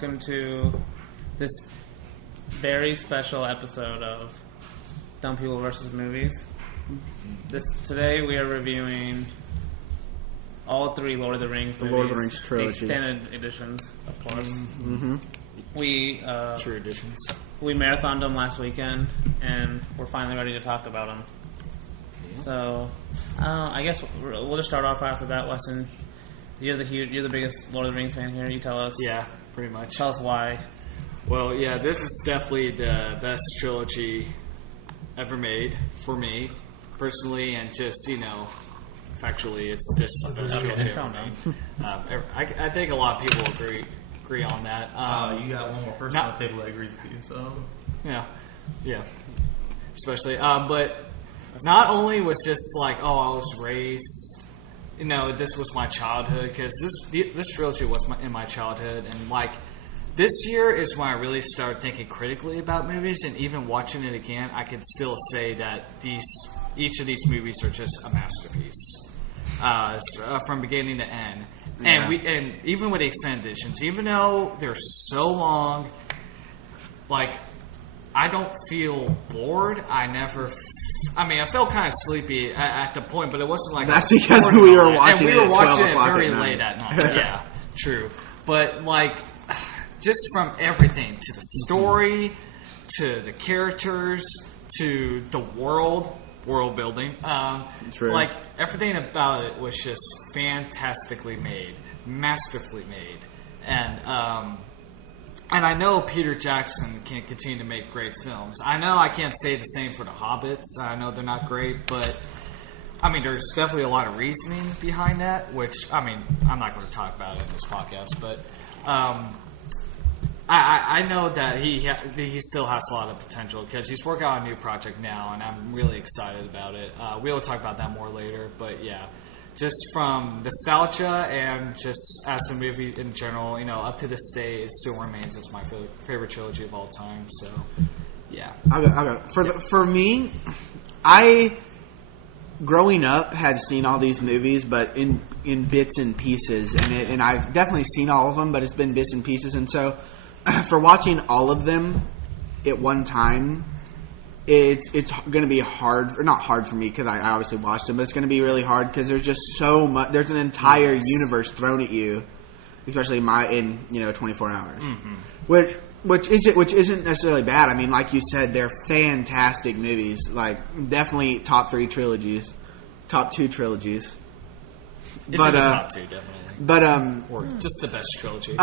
welcome to this very special episode of Dumb People vs. Movies. Today we are reviewing all three Lord of the Rings movies. The Lord of the Rings trilogy. The extended editions, of course. Mm-hmm. True editions. We marathoned them last weekend, and we're finally ready to talk about them. Yeah. So, I guess we'll just start off after that. Weston, you're the biggest Lord of the Rings fan here. You tell us. Yeah, pretty much. Tell us why. Well, yeah, this is definitely the best trilogy ever made for me, personally, and just, factually, it's just the best trilogy ever made. I think a lot of people agree on that. You got one more person on the table that agrees with you, so... Yeah. Especially, but not only was just like, I was raised, this was my childhood, because this trilogy was in my childhood, and like, this year is when I really started thinking critically about movies, and even watching it again, I could still say that each of these movies are just a masterpiece, from beginning to end. Yeah. And even with the extended editions, even though they're so long, like, I don't feel bored. I felt kind of sleepy at the point, but it wasn't like that's because we were watching it very late at night. Yeah, true. But like, just from everything, to the story, to the characters, to the world building, like everything about it was just fantastically made, masterfully made, and I know Peter Jackson can continue to make great films. I know I can't say the same for The Hobbits. I know they're not great, but there's definitely a lot of reasoning behind that, which, I'm not going to talk about it in this podcast, but I know that he still has a lot of potential, because he's working on a new project now, and I'm really excited about it. We'll talk about that more later, but yeah. Just from nostalgia and just as a movie in general, up to this day, it still remains as my favorite trilogy of all time. So, yeah. I'll go. For me, growing up, had seen all these movies, but in bits and pieces, and I've definitely seen all of them, but it's been bits and pieces, and so for watching all of them at one time, it's going to be hard, or not hard for me, because I obviously watched them, but it's going to be really hard because there's just so much. There's an entire universe thrown at you, especially in 24 hours, which isn't necessarily bad. Like you said, they're fantastic movies. Like, definitely top 3 trilogies, top 2 trilogies. It's in the top 2, definitely. But or just the best trilogy.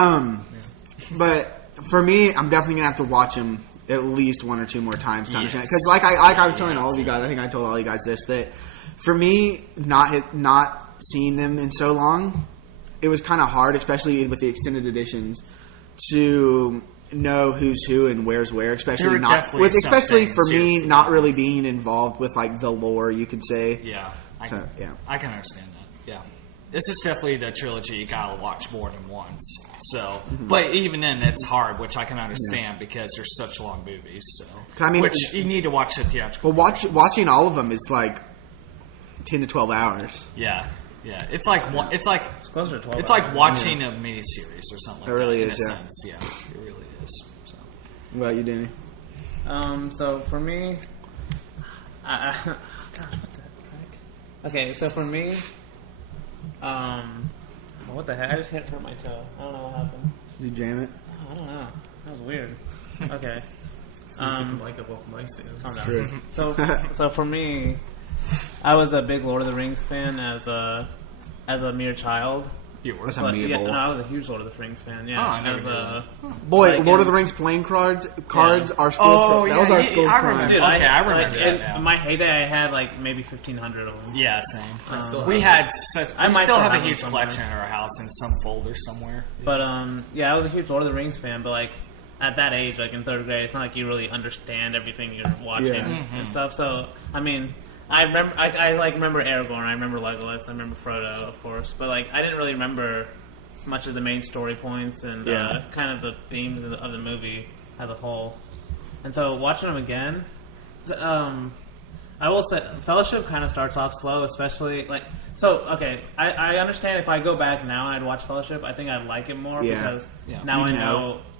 But for me, I'm definitely gonna have to watch them at least 1 or 2 more times to understand. Because like I was telling all of you guys, I think I told all you guys this, that for me, not seeing them in so long, it was kind of hard, especially with the extended editions, to know who's who and where's where. Especially for me, not really being involved with like the lore, you could say. Yeah, I can understand that. Yeah. This is definitely the trilogy you gotta watch more than once. So, but even then, it's hard, which I can understand because they're such long movies. So, which you need to watch the theatrical. Well, watching all of them is like 10 to 12 hours. Yeah. It's like it's closer to 12. It's like watching a miniseries or something. Like it really that, is. In a sense. Yeah, it really is. So. What about you, Danny? So for me, gosh, what the heck? Okay, so for me. What the heck? I just hurt my toe. I don't know what happened. Did you jam it? I don't know. That was weird. Okay. Like up off my stand. Calm down. So for me, I was a big Lord of the Rings fan as a mere child. You were. I was a huge Lord of the Rings fan. Yeah. Lord of the Rings playing cards are school. That was our school prime. Dude, I remember that now. In my heyday, I had like maybe 1,500 of them. Yeah, same. We still have a huge collection in our house in some folder somewhere. But I was a huge Lord of the Rings fan. But like at that age, like in 3rd grade, it's not like you really understand everything you're watching and stuff. So I remember Aragorn, I remember Legolas, I remember Frodo, of course, but like I didn't really remember much of the main story points and kind of the themes of the movie as a whole. And so watching them again, I will say Fellowship kind of starts off slow, especially like. So okay, I understand if I go back now and I'd watch Fellowship, I think I'd like it more because now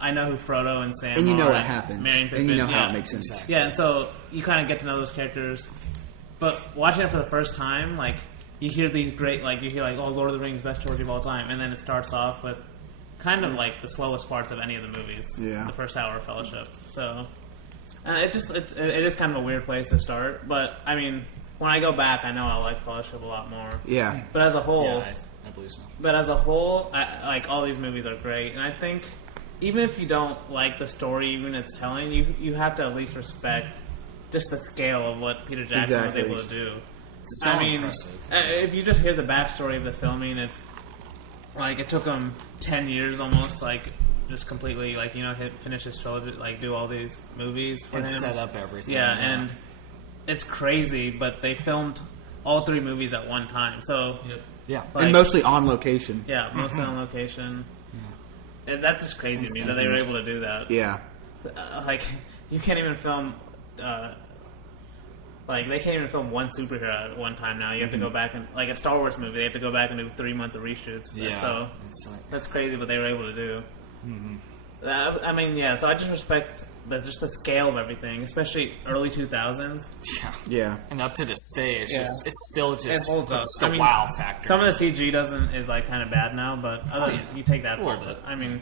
I know who Frodo and Sam and you know are, what happens, and you know how it makes sense. Yeah, and so you kind of get to know those characters. But watching it for the first time, like you hear these great, like you hear like, oh, Lord of the Rings, best trilogy of all time, and then it starts off with kind of like the slowest parts of any of the movies. Yeah, the first hour of Fellowship. So, and it is kind of a weird place to start. But I mean, when I go back, I know I like Fellowship a lot more. Yeah, but as a whole, yeah, I believe so. But as a whole, like all these movies are great, and I think even if you don't like the story, even it's telling, you have to at least respect just the scale of what Peter Jackson was able to do. So I mean, impressive. If you just hear the backstory of the filming, it's like it took him 10 years almost, like just completely, like finish his trilogy, like do all these movies for him, set up everything. Yeah, and it's crazy, but they filmed all 3 movies at one time, so yeah, like, and mostly on location. Yeah, mostly on location. Yeah. And that's just crazy to me that they were able to do that. Yeah, like you can't even film. Like they can't even film one superhero at one time now. You have to go back and like a Star Wars movie. They have to go back and do 3 months of reshoots. Yeah, so that's crazy what they were able to do. I mean, yeah. So I just respect just the scale of everything, especially early 2000s. Yeah. And up to this day, it's still just it holds up. The wow factor. Some of the CG is like kind of bad now, but you take that for it. I mean,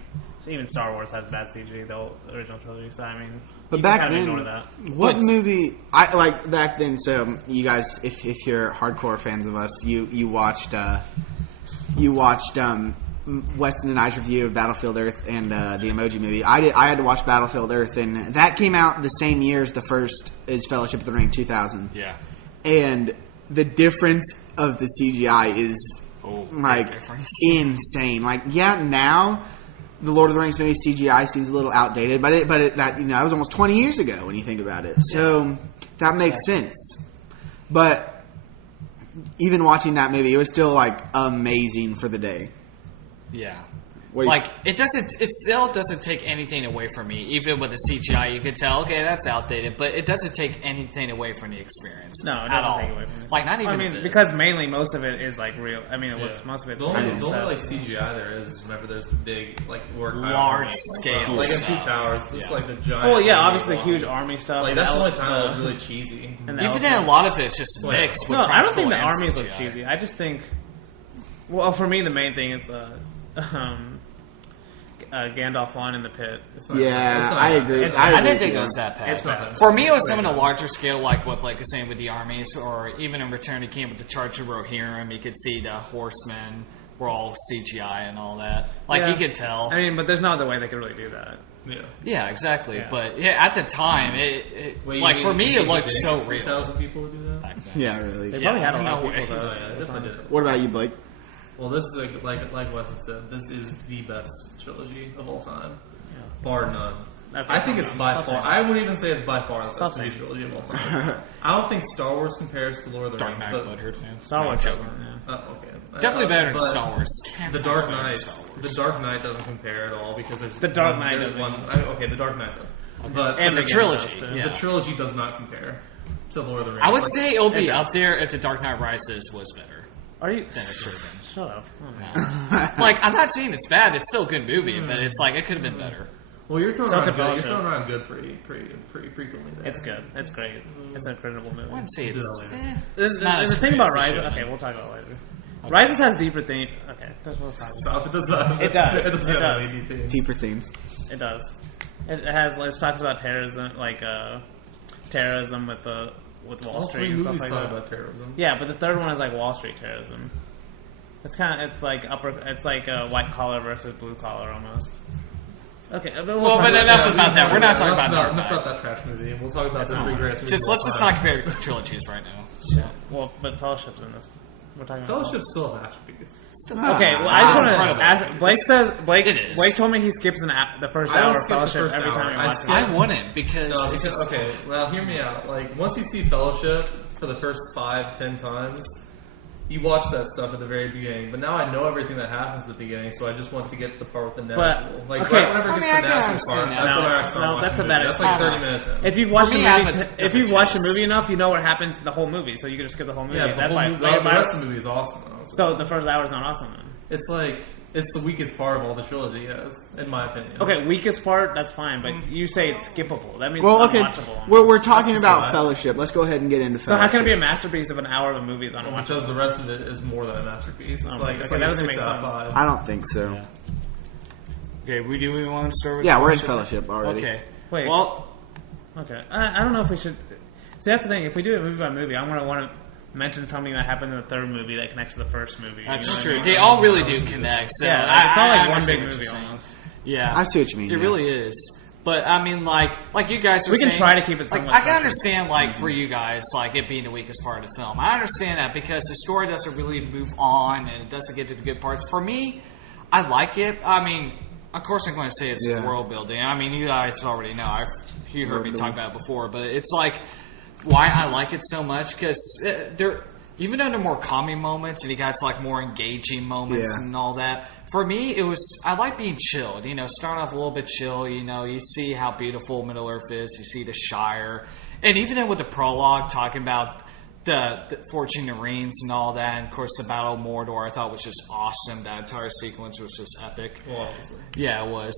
even Star Wars has bad CG, the original trilogy. So I mean, but you back can kind of then, ignore that. What movie? I like back then. So you guys, if you're hardcore fans of us, you watched Weston and I's review of Battlefield Earth and the Emoji Movie. I had to watch Battlefield Earth, and that came out the same year as the first is Fellowship of the Ring 2000. Yeah, and the difference of the CGI is insane. Like, now the Lord of the Rings movie CGI seems a little outdated, but that was almost 20 years ago when you think about it. So that makes sense. But even watching that movie, it was still like amazing for the day. Yeah. Like, it still doesn't take anything away from me. Even with the CGI, you could tell, okay, that's outdated, but it doesn't take anything away from the experience. No, it doesn't take away from it. Like, not even. I mean, because mainly most of it is like real. I mean, it looks most of it's the only like CGI there is whenever there's the big like large scale, like in Two Towers, there's like the giant. Well, yeah, obviously the huge army stuff. Like that's the only time it was really cheesy. Even then, a lot of it's just mixed. No, I don't think the armies look cheesy. I just think, well, for me, the main thing is Gandalf on in the pit. I agree. I didn't think it was that bad. For me, it was some of the larger scale, like what Blake was saying with the armies, or even in Return of the King with the Charge of Rohirrim. You could see the horsemen were all CGI and all that. Like, you could tell. I mean, but there's no other way they could really do that. Yeah, exactly. Yeah. But at the time, like for me, it looked so real. 3,000 people would do that. Back then. Yeah, really. They probably had a lot of people though. Definitely did. What about you, Blake? Well, this is like Weston said. This is the best trilogy of all time, bar none. I think it's by far. I would even say it's by far the best trilogy of all time. I don't think Star Wars compares to Lord of the Rings. Star Wars doesn't. Okay, definitely better than Star Wars. The Dark Knight. The Dark Knight doesn't compare at all because there's the Dark Knight does one. Okay, the Dark Knight does, but and the trilogy. The trilogy does not compare to Lord of the Rings. I would say it'll be up there if the Dark Knight Rises was better. Are you? Then it should have been. Shut up. Like, I'm not saying it's bad. It's still a good movie, but it's like it could have been better. Well, you're throwing around good pretty frequently. There. It's good. It's great. It's an incredible movie. I wouldn't say it's. The thing about Rises. Okay, we'll talk about it later. Okay. Rises has deeper themes. Okay, stop. It does not. It does. It does. Deeper themes. It does. It talks about terrorism, like terrorism with Wall Street and stuff like that. About terrorism. Yeah, but the third one is like Wall Street terrorism. It's like white collar versus blue collar almost. Okay, but enough about that. We're not talking about Dark Knight. Enough about that trash movie. We'll talk about the three greatest movies. Let's just not compare trilogies right now. Yeah. Well, but Fellowship's in this. We're talking about Fellowship's still a masterpiece. Okay, well, I just want to ask. Blake told me he skips the first hour of Fellowship every time he watches it. I wouldn't because okay. Well, hear me out. Like once you see Fellowship for the first 5-10 times, you watch that stuff at the very beginning, but now I know everything that happens at the beginning, so I just want to get to the part with the Nazgul. Right whenever it gets to the Nazgul part, that's when I start watching the movie. That's like 30 minutes in. If you've watched the movie enough, you know what happens the whole movie, so you can just skip the whole movie. Yeah, the rest of the movie is awesome, though. So the first hour is not awesome, then? It's like... It's the weakest part of all the trilogy, in my opinion. Okay, weakest part, that's fine, but you say it's skippable. That means it's unwatchable. We're talking about Fellowship. Let's go ahead and get into Fellowship. So how can it be a masterpiece if an hour of a movie is unwatchable? Because the rest of it is more than a masterpiece. It's like that doesn't make sense. I don't think so. Yeah. Okay, we want to start with we're in Fellowship already. Okay. Wait. Well... Okay. I don't know if we should... See, that's the thing. If we do it movie by movie, I'm going to want to mention something that happened in the third movie that connects to the first movie. That's true. They all really do connect. So it's all like one big movie almost. Yeah. I see what you mean. It really is. But, I mean, like you guys are saying... We can try to keep it somewhat I can understand, for you guys, it being the weakest part of the film. I understand that because the story doesn't really move on and it doesn't get to the good parts. For me, I like it. I mean, of course I'm going to say it's world building. I mean, you guys already know. You heard me talk about it before. But it's why I like it so much because even though they're more calming moments and you guys like more engaging moments and all that, for me I like being chilled. Starting off a little bit chill. You see how beautiful Middle Earth is. You see the Shire, and even then with the prologue talking about the Forging the Rings and all that, and of course the Battle of Mordor, I thought was just awesome. That entire sequence was just epic. Well, obviously. Yeah, it was.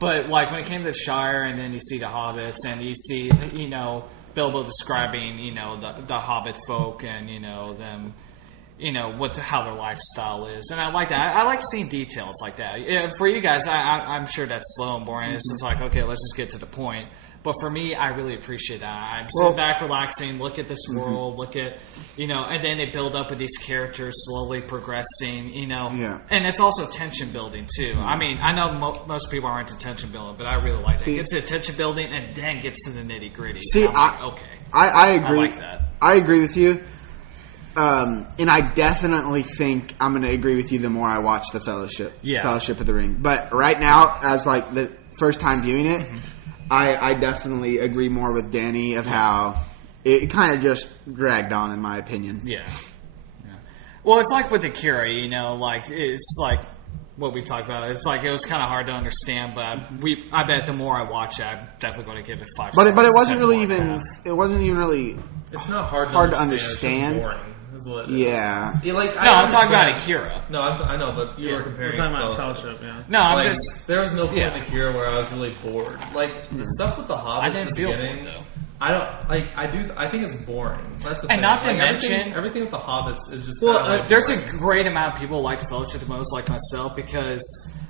But when it came to the Shire, and then you see the hobbits, and you see Bilbo describing the Hobbit folk and them. How their lifestyle is, and I like that. I like seeing details like that. For you guys, I'm sure that's slow and boring. It's just okay, let's just get to the point. But for me, I really appreciate that. I'm sitting back, relaxing, look at this world, look at, and then they build up with these characters slowly progressing, And it's also tension building, too. I mean, I know most people aren't into tension building, but I really like that. It gets to tension building and then gets to the nitty gritty. See, okay. I agree. I like that. I agree with you. And I definitely think I'm going to agree with you the more I watch the Fellowship of the Ring. But right now, as the first time viewing it, I definitely agree more with Danny of how it kind of just dragged on, in my opinion. Yeah. Well, it's like with Akira, it's like what we talked about. It's it was kind of hard to understand, but I bet the more I watch it, I'm definitely going to give it 5 stars. But it wasn't really even. It wasn't even really. It's not hard to understand. It's boring. Is what it is. Yeah. I'm talking about Akira. No, I know, but you were comparing we're talking about Fellowship, No, I'm there was no point in Akira where I was really bored. The stuff with the hobbits I didn't feel bored, though. I don't I think it's boring. That's the thing. And not to mention everything with the hobbits is just there's a great amount of people who like the Fellowship the most, like myself, because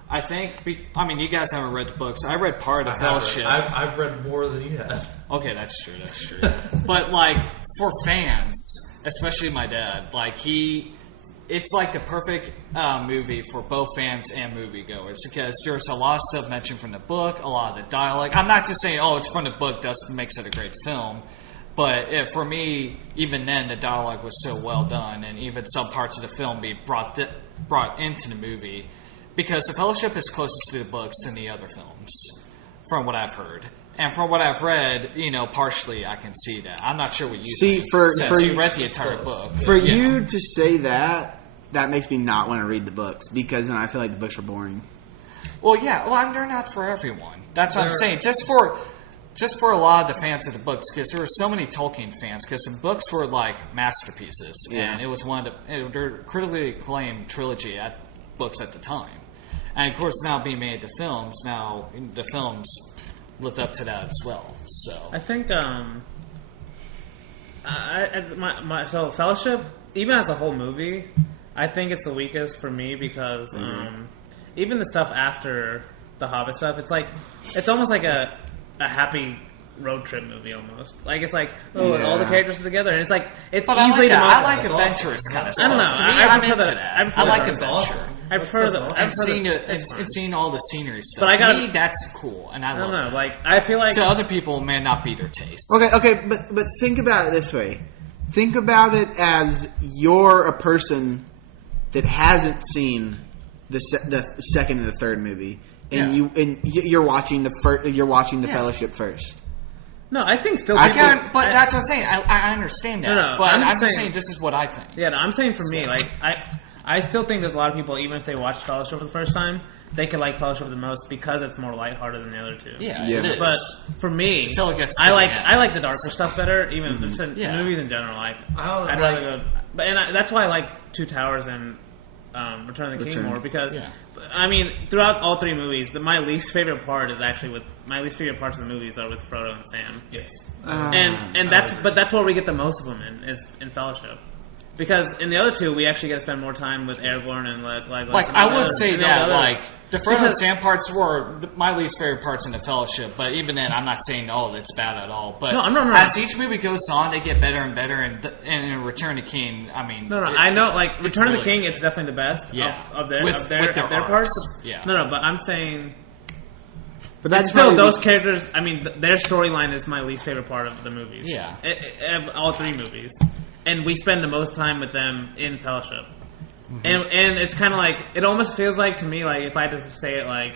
I think you guys haven't read the books. I read part of the Fellowship. I've read more than you have. Okay, that's true. But for fans, especially my dad, it's the perfect movie for both fans and moviegoers because there's a lot of stuff mentioned from the book, a lot of the dialogue. I'm not just saying, it's from the book, makes it a great film. But for me, even then, the dialogue was so well done, and even some parts of the film be brought into the movie because the Fellowship is closest to the books than the other films, from what I've heard. And from what I've read, partially I can see that. I'm not sure what you think. For you read the entire book. For you to say that makes me not want to read the books because then I feel like the books are boring. Well, yeah. Well, they're not for everyone. That's what I'm saying. Just for a lot of the fans of the books, because there were so many Tolkien fans, because the books were masterpieces, and it was one of the critically acclaimed trilogy books at the time. And of course, now being made into films, now the films lived up to that as well. So I think so Fellowship, even as a whole movie, I think it's the weakest for me because even the stuff after the Hobbit stuff, it's almost like a happy road trip movie almost. All the characters are together, and it's easily to I like adventurous kind of stuff. I don't know. To me, I'm into that. I like adventure. Awesome. I've heard seeing all the scenery stuff. But to me, that's cool, and I love it. I feel like to other people may not be their taste. Okay, but think about it this way. Think about it as you're a person that hasn't seen the second and the third movie, and you're watching the Fellowship first. No, I think still. But that's what I'm saying. I understand that. No, but I'm just saying this is what I think. Yeah, no, I'm saying for me, like I still think there's a lot of people, even if they watch Fellowship for the first time, they could like Fellowship the most because it's more lighthearted than the other two. Yeah. It is. But for me, until it gets I like the darker stuff better. Even just in movies in general, like I'd rather go. But that's why I like Two Towers and Return of the King more because I mean throughout all three movies, my least favorite part is actually my least favorite parts of the movies are with Frodo and Sam. Yes, and that's where we get the most of them in Fellowship. Because in the other two, we actually get to spend more time with Aragorn and like I would say that like the Frodo and Sam parts were my least favorite parts in the Fellowship. But even then, I'm not saying it's bad at all. But as each movie goes on, they get better and better. And in Return of the King, I mean, I know like Return of the King, it's definitely the best of their parts. Yeah, but I'm saying. But that's still those characters. I mean, their storyline is my least favorite part of the movies. Yeah, of all three movies. And we spend the most time with them in Fellowship. And it's kind of like, it almost feels like to me, like, if I had to say it, like,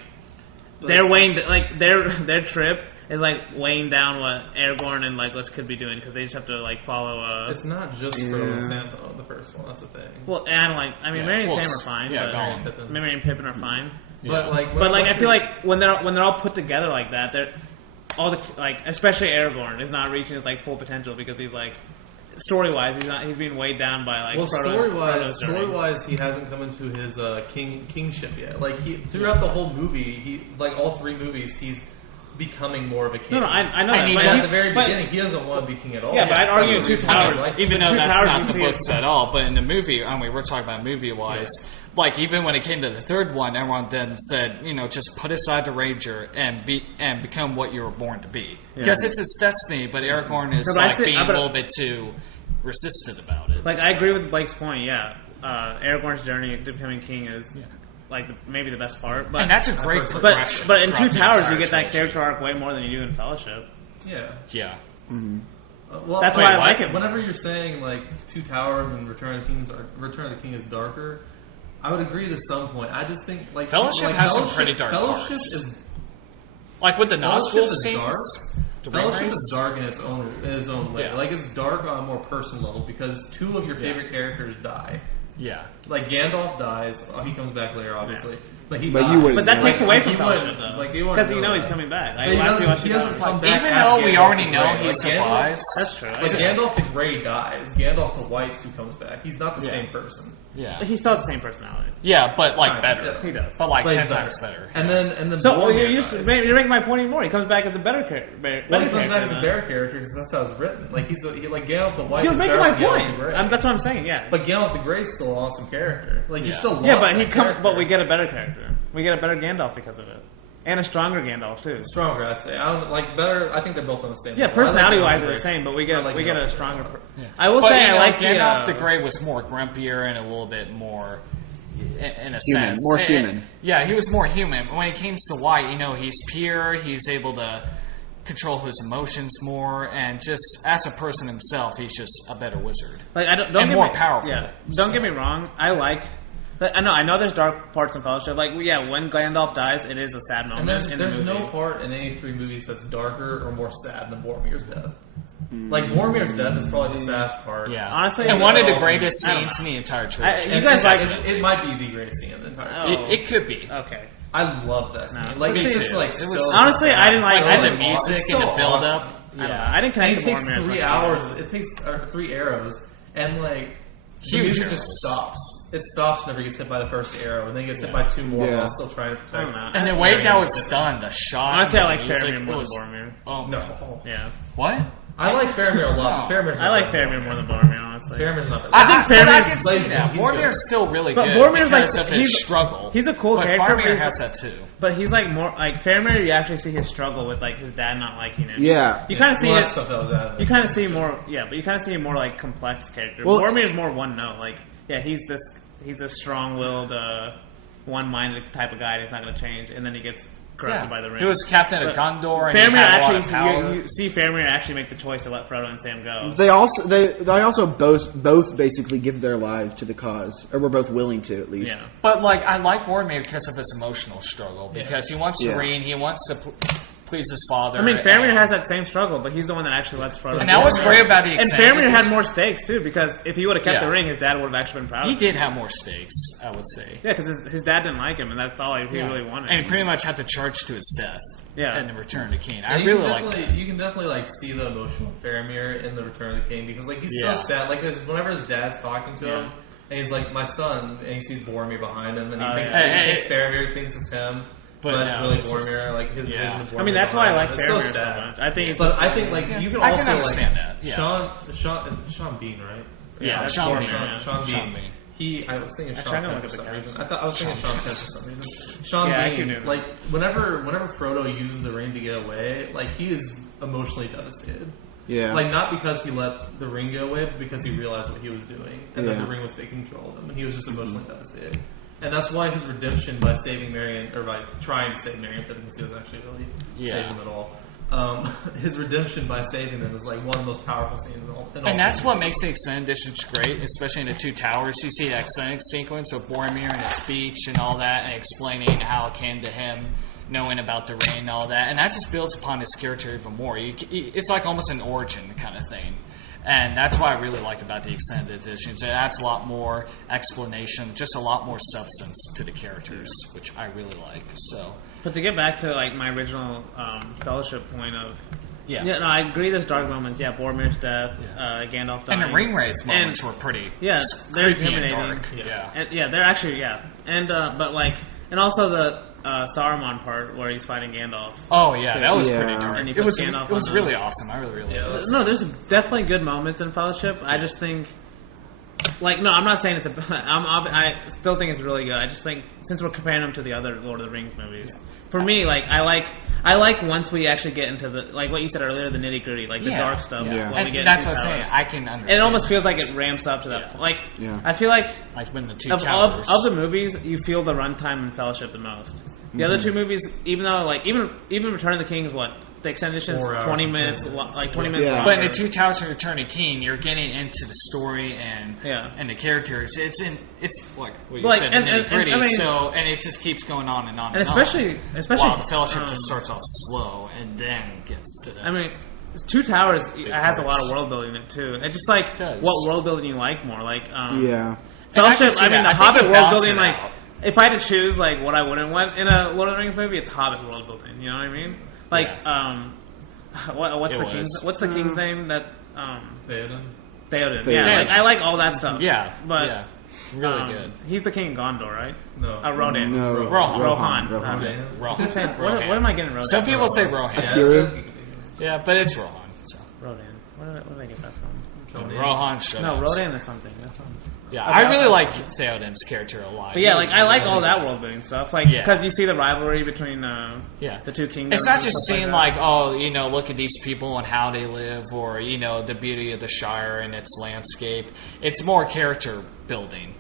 they're weighing, like, their trip is, like, weighing down what Aragorn and Legolas could be doing, because they just have to, like, follow It's not just Frodo and Sam, though, the first one, that's the thing. Well, and, like, I mean, Merry and Sam are fine. but Merry and Pippin are fine. Yeah. But I feel like when they're all put together like that, they're, all the, like, especially Aragorn is not reaching his, like, full potential, because he's, like, story-wise, he's being weighed down by like. Well, story-wise, he hasn't come into his kingship yet. Like throughout the whole movie, like all three movies, he's becoming more of a king. No, I know. But at the very beginning, he doesn't want to be king at all. Yeah, but I'd argue in Two Towers, even though that's not the books at all. But in the movie, I mean, we're talking about movie-wise. Yeah. Like even when it came to the third one, everyone then said, just put aside the Ranger and become what you were born to be. Because it's his destiny, but Aragorn is being a little bit too resistant about it. Like I agree with Blake's point. Yeah, Aragorn's journey to becoming king is like maybe the best part. But and that's a great progression. But in Two Towers, you get that character arc way more than you do in Fellowship. Yeah. Yeah. Mm-hmm. Well, that's why I like it. Whenever you're saying like Two Towers and Return of the King is darker, I would agree to some point. I just think like Fellowship has some pretty dark Fellowship parts. Is like with the Nazgul scenes. Dark. Fellowship is dark in its own way. Yeah. Like it's dark on a more personal level because two of your favorite characters die. Yeah. Like Gandalf dies. He comes back later, obviously. Yeah. But that takes away from Fellowship, though. Because he's coming back. He doesn't come back. Even though we already know he survives. That's true. But Gandalf the Grey dies. Gandalf the White's who comes back. He's not the same person. Yeah. But he still has the same personality. Yeah, but like better. Yeah, he does. But like 10 times better. And then so you're making my point even more. He comes back as a better character. He comes back as a better character because that's how it's written. Like like Gandalf the White. You're is making my point. That's what I'm saying. Yeah. But Gandalf the Grey is still an awesome character. Like you still lost but we get a better character. We get a better Gandalf because of it. And a stronger Gandalf, too. Stronger, I'd say. Better. I think they're both on the same level. Yeah, personality-wise, they're the same, but we get a stronger... Yeah. I will say I like Gandalf the Grey was more grumpier and a little bit more... In a sense. More human. Yeah, he was more human. When it came to the White, he's pure, he's able to control his emotions more, and just as a person himself, he's just a better wizard. Don't more powerful. Yeah, don't get me wrong, I know there's dark parts in Fellowship. When Gandalf dies, it is a sad moment. And there's no part in any three movies that's darker or more sad than Boromir's death. Like Boromir's death is probably the saddest part. Yeah, honestly, and one of the greatest scenes in the entire trilogy. It might be the greatest scene in the entire trilogy. It could be. Okay. I love that scene. Honestly, I didn't like the music and the build up. Yeah, I didn't connect. It takes 3 hours. It takes 3 arrows, and the music just stops. It stops whenever he gets hit by the first arrow, and then he gets hit by 2 more while still trying to protect. And the way that was done, the shot. Honestly, I like Faramir more than Boromir. Oh no! Yeah. What? I like Faramir a lot. I like Faramir more than Boromir, honestly. Faramir's not. I think Faramir's Boromir's still really good. But Boromir's because of his struggle. He's a cool character. Faramir has that too. But he's more Faramir. You actually see his struggle with his dad not liking him. Yeah, you kind of see it. You kind of see more. Yeah, but you kind of see a more complex character. Well, Boromir is more one note. He's a strong-willed, one-minded type of guy. And he's not going to change, and then he gets corrupted by the ring. He was captain of Gondor, and Faramir he had a lot of power. You see Faramir actually make the choice to let Frodo and Sam go. They also both basically give their lives to the cause, or were both willing to at least. Yeah. But I like Boromir because of his emotional struggle, because he wants to reign, he wants to please his father. I mean, Faramir has that same struggle, but he's the one that actually lets Frodo. And that was great about the extended. And Faramir had more stakes too, because if he would have kept the ring, his dad would have actually been proud. He did have more stakes, I would say. Yeah, because his dad didn't like him, and that's all he really wanted. And he pretty much had to charge to his death. Yeah, and the Return of the King. I really like that. You can definitely like see the emotion of Faramir in the Return of the King because like he's so sad. Like whenever his dad's talking to him, and he's like, "My son," and he sees Boromir behind him, and he thinks Faramir thinks it's him. But it's really Boromir, like his vision of Boromir. I mean, that's why I like Faramir so much. I think, I think like you can also understand that. Sean Bean, right? Yeah, Sean Bean. I was thinking Sean Penn for some reason. I was thinking Sean Penn for some reason. Sean Bean, like whenever Frodo uses the ring to get away, like he is emotionally devastated. Yeah. Like not because he let the ring go away, but because he realized what he was doing and that the ring was taking control of him, and he was just emotionally devastated. And that's why his redemption by saving Marion, or by trying to save Marion, because he doesn't actually really save him at all. His redemption by saving them is like one of the most powerful scenes in all. And that's what makes the extended editions great, especially in the Two Towers. You see that extended sequence of Boromir and his speech and all that, and explaining how it came to him, knowing about the ring and all that, and that just builds upon his character even more. It's like almost an origin kind of thing. And that's what I really like about the extended editions. It adds a lot more explanation, just a lot more substance to the characters, which I really like. So, but to get back to like my original Fellowship point of, no, I agree. There's dark moments. Yeah, Boromir's death, Gandalf dying, and the ring wraith moments were pretty. Yeah, they're intimidating. Dark. They're actually and but like, and also the Saruman part where he's fighting Gandalf. Oh yeah, that was pretty dark. And it was really awesome. I really liked it. No, there's definitely good moments in Fellowship. I just think, like, no, I'm not saying it's I still think it's really good. I just think since we're comparing them to the other Lord of the Rings movies, for me, like, I like once we actually get into the, like what you said earlier, the nitty gritty, like the dark stuff. Yeah. When we get that's what I'm saying. I can understand. It almost feels like it ramps up to that. Like, I feel like when the Two Towers of the movies, you feel the runtime in Fellowship the most. The other two movies, even though like even Return of the King is what the extended edition is 20 minutes, like 20 minutes. Yeah. But in the Two Towers and Return of the King, you're getting into the story and the characters. It's like what you said, nitty gritty. And it just keeps going on and on. And especially while the Fellowship just starts off slow and then gets to that. I mean, Two Towers has a lot of world building in it too. It's just like what world building you like more. Like Fellowship. I mean, the Hobbit world building, like. If I had to choose, like, what I wouldn't want in a Lord of the Rings movie, it's Hobbit world building. You know what I mean? Like, what's the king's name? That Theoden. Yeah, like, I like all that stuff. Yeah, but really good. He's the king of Gondor, right? No, Rodan. No, Rohan. Rohan. What am I getting? Rodan? Some people say Rohan. Yeah, but it's Rohan. So. Rodan. Where did I get that from? Rohan. No, Rodan is something. That's something. Yeah, okay, I really like Theoden's character a lot. But yeah, like I like all that world building stuff, like because you see the rivalry between the two kingdoms. It's not just seeing like look at these people and how they live, or the beauty of the Shire and its landscape. It's more character building,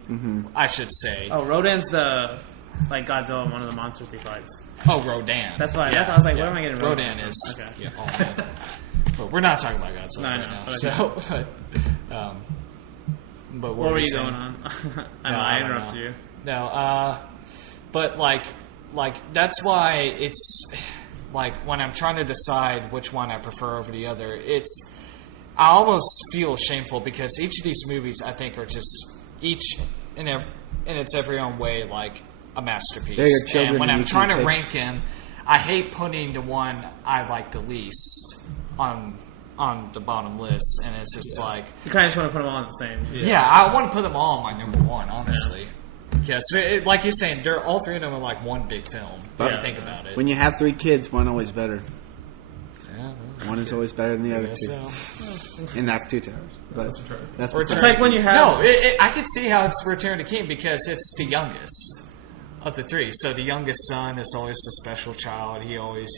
I should say. Oh, Rodan's the Godzilla, one of the monsters he fights. Oh, Rodan. That's why. I was like, what am I getting? Rodan is. Okay. Yeah, but we're not talking about Godzilla right now. But what were you going on? I interrupted you. No, but like that's why it's like when I'm trying to decide which one I prefer over the other, I almost feel shameful because each of these movies I think are just each in its every own way like a masterpiece. And when I'm trying to rank them, I hate putting the one I like the least on the bottom list, and it's just like you kind of just want to put them all on the same. Yeah, I want to put them all on my number one, honestly. Yeah, so like you're saying, all three of them are like one big film. If you think about it. When you have 3 kids, one always better. Yeah, one is always better than the other two, and that's Two Towers. But that's it's like when you have I could see how it's Return to King because it's the youngest of the 3. So the youngest son is always the special child. He always,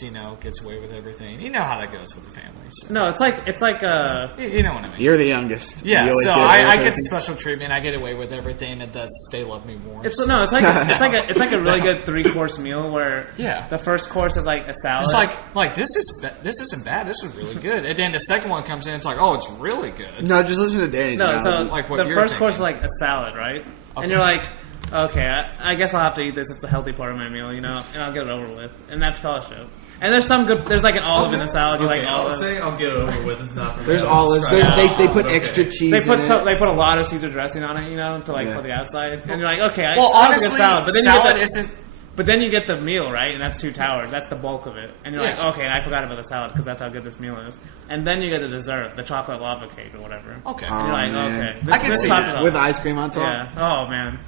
gets away with everything. You know how that goes with the family. So. No, it's like you know what I mean. You're the youngest. Yeah, so I get the special treatment. I get away with everything, and they love me more. It's like a really good 3-course meal where the first course is like a salad. It's like this isn't bad. This is really good. And then the second one comes in. It's like, oh, it's really good. No, just listen to Danny's. No, so like what the first course is like a salad, right? Okay. And you're like. Okay, I guess I'll have to eat this. It's the healthy part of my meal, and I'll get it over with. And that's Fellowship. And there's some good. There's like an olive in the salad. You like olives? I'll get it over with. It's not. There's olives. They put extra cheese. They put in it. They put a lot of Caesar dressing on it, you know, to like for the outside. And you're like, okay, well, honestly, a good salad. But then salad you isn't. But then you get the meal, right? And that's 2 towers. That's the bulk of it. And you're like, Yeah. okay, I forgot about the salad because that's how good this meal is. And then you get the dessert, the chocolate lava cake or whatever. Okay. And you're like, man. okay, I can see that. With ice cream on top. Yeah. Oh man.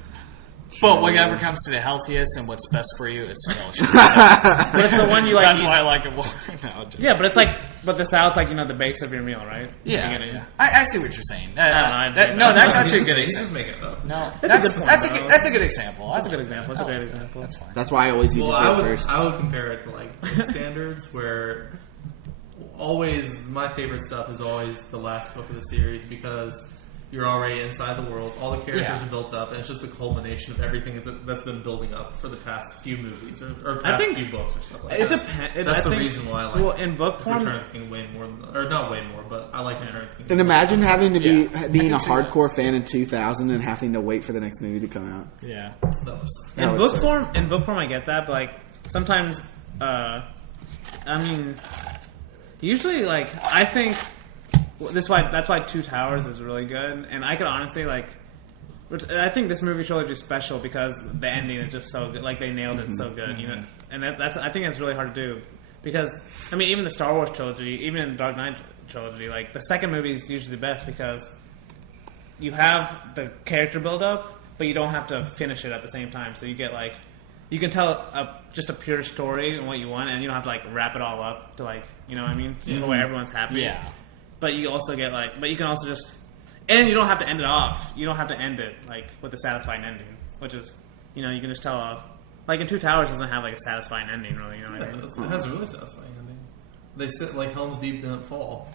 But whenever it comes to the healthiest and what's best for you, it's fellowship. But it's the one you like. That's why I like it more. No, yeah, but it's like, but the salad's like, you know, the base of your meal, right? Yeah. I see what you're saying. No, that's actually a good He's example. just making it up. No, That's a good point, that's a good example. That's a good example. That's a great example. That's fine. That's why I always eat dessert first. I would compare it to like book standards, where always my favorite stuff is always the last book of the series because you're already inside the world. All the characters are built up, and it's just the culmination of everything that's been building up for the past few movies or past few books or stuff like that. It depends. That's the reason why I like in book form, Return of the King way more than, or not way more, but I like Return of the King. And imagine having to be being a see hardcore fan in 2000 and having to wait for the next movie to come out. Yeah. That would in book suck. form, I get that, but like sometimes, I mean, usually like I think. That's why 2 Towers is really good, and I could honestly like. I think this movie trilogy is special because the ending is just so good. Like they nailed it so good, you know. And that's I think it's really hard to do because I mean even the Star Wars trilogy, even in the Dark Knight trilogy, like the second movie is usually the best because you have the character build up, but you don't have to finish it at the same time. So you get like you can tell just a pure story and what you want, and you don't have to like wrap it all up to like you know what I mean, where everyone's happy. Yeah. But you also get like, but you can also just, and you don't have to end it off. You don't have to end it like with a satisfying ending, which is, you know, you can just tell off. Like in 2 Towers doesn't have like a satisfying ending, really. You know what I mean? It has a really satisfying ending. They sit like Helm's Deep didn't fall.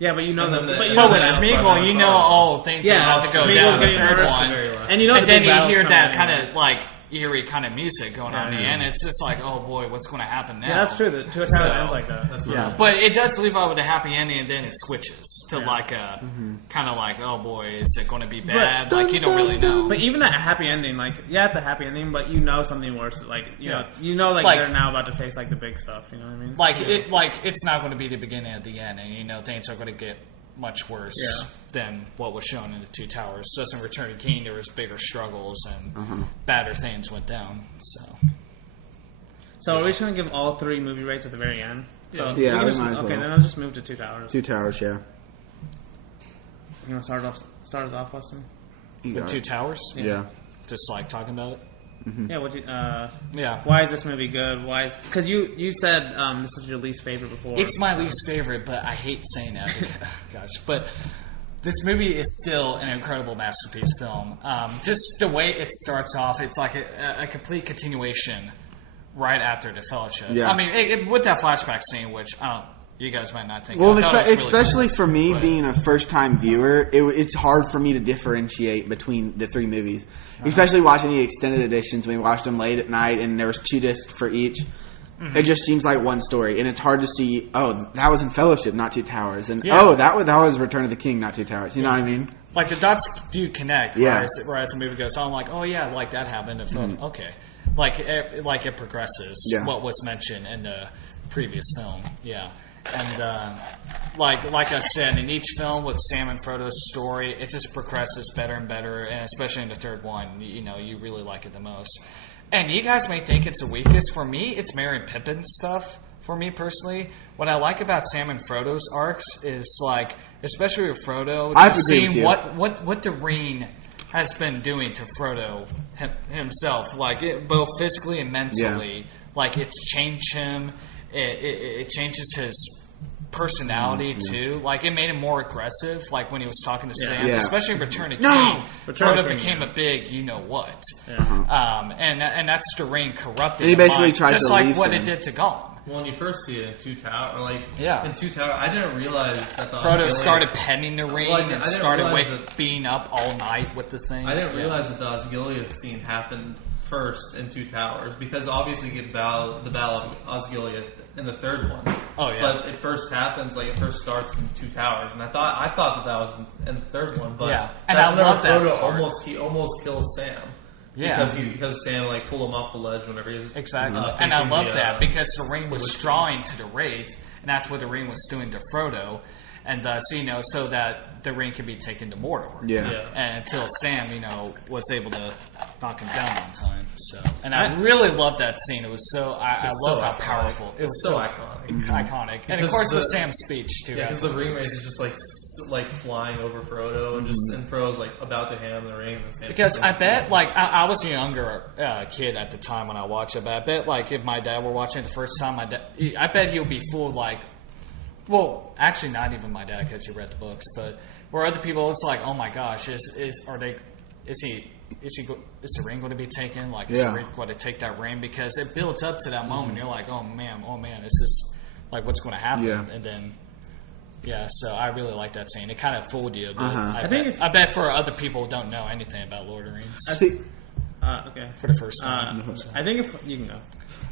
Yeah, but you know And that. then But you But know with that. Smeagol, you know, things are about to go Smeagol's down the getting third murdered. one. And you know, And the then big you battle's hear that coming kind anyway. of like eerie kind of music going on in the end. It's just like, oh boy, what's going to happen now? Yeah, that's true. The 2 Towers ends like that. That's Yeah, but it does leave out with a happy ending, and then it switches to like a kind of like, oh boy, is it going to be bad? Like you don't really know. But even that happy ending, like yeah, it's a happy ending, but you know something worse. Like you know, like they're now about to face like the big stuff. You know what I mean? Like it's not going to be the beginning of the end, and you know things are going to get much worse than what was shown in the 2 Towers. Just in Return of the King, there was bigger struggles and badder things went down. So are we just going to give all 3 movie rates at the very end? So Yeah, we can we just, might as okay, well. then I'll just move to 2 Towers. 2 Towers, yeah. You want to start us off, Weston? with 2 Towers, Yeah. just like talking about it. Yeah. What? Yeah, Why is this movie good? Why is because you said this was your least favorite before. it's my least favorite, but I hate saying that. Gosh, but this movie is still an incredible masterpiece film. Just the way it starts off, it's like a complete continuation right after the Fellowship. Yeah. I mean, with that flashback scene, which you guys might not think. Well, I thought it was really especially cool. for me But- being a first-time viewer, it's hard for me to differentiate between the 3 movies. Especially watching the extended editions. We watched them late at night, and there was 2 discs for each. It just seems like one story, and it's hard to see. Oh, that was in Fellowship, not 2 Towers, and that was Return of the King, not 2 Towers. You know what I mean? Like the dots do connect. Yeah. Whereas the movie goes on, I'm like, oh yeah, like that happened. Okay, like it progresses. Yeah. What was mentioned in the previous film. Yeah. And like I said, in each film with Sam and Frodo's story, it just progresses better and better, and especially in the third one, you know, you really like it the most. And you guys may think it's the weakest. For me, it's Merry and Pippin stuff. For me personally, what I like about Sam and Frodo's arcs is like, especially with Frodo, I just agree with seeing you. what the ring has been doing to Frodo himself, like both physically and mentally. Like it's changed him. It changes his personality too. Like it made him more aggressive. Like when he was talking to Sam, especially in Return of King, Frodo became a big you know what. And that's the ring corrupted. And he basically him, tried just to like leave what him. it did to Gollum. Well, when you first see it in 2 Towers, Yeah. in 2 Towers, I didn't realize that the Frodo Osgiliath- started petting the ring Well, I and didn't started realize that- being up all night with the thing. I didn't realize that the Osgiliath scene happened first in 2 Towers because obviously you get the Battle of Osgiliath in the third one. Oh yeah. But it first happens it first starts in 2 Towers, and I thought that was in the third one. But Yeah. And that's I whenever love that Frodo part. almost kills Sam Yeah. Because Sam like pulled him off the ledge whenever he was exactly. And I love that because the ring was drawing to the Wraith, and that's what the ring was doing to Frodo, and thus so that the ring could be taken to Mordor. Yeah. And until Sam, was able to knock him down one time. So, and I really loved that scene. It was I love how powerful. It was so iconic. Iconic, and of course with Sam's speech too. Yeah, because the ring race is just like flying over Frodo, and Frodo's like about to hand him the ring. And because I bet, I was a younger kid at the time when I watched it, but I bet if my dad were watching it the first time, I bet he would be full of well, actually not even my dad because he read the books, but where other people, it's like, oh my gosh, is the ring going to be taken? Is the Wraith going to take that ring? Because it builds up to that moment. You're like, oh man, is this what's going to happen? Yeah. And then. Yeah, so I really like that scene. It kind of fooled you. But I bet for other people who don't know anything about Lord of the Rings. I think okay. For the first time. I think if you can go.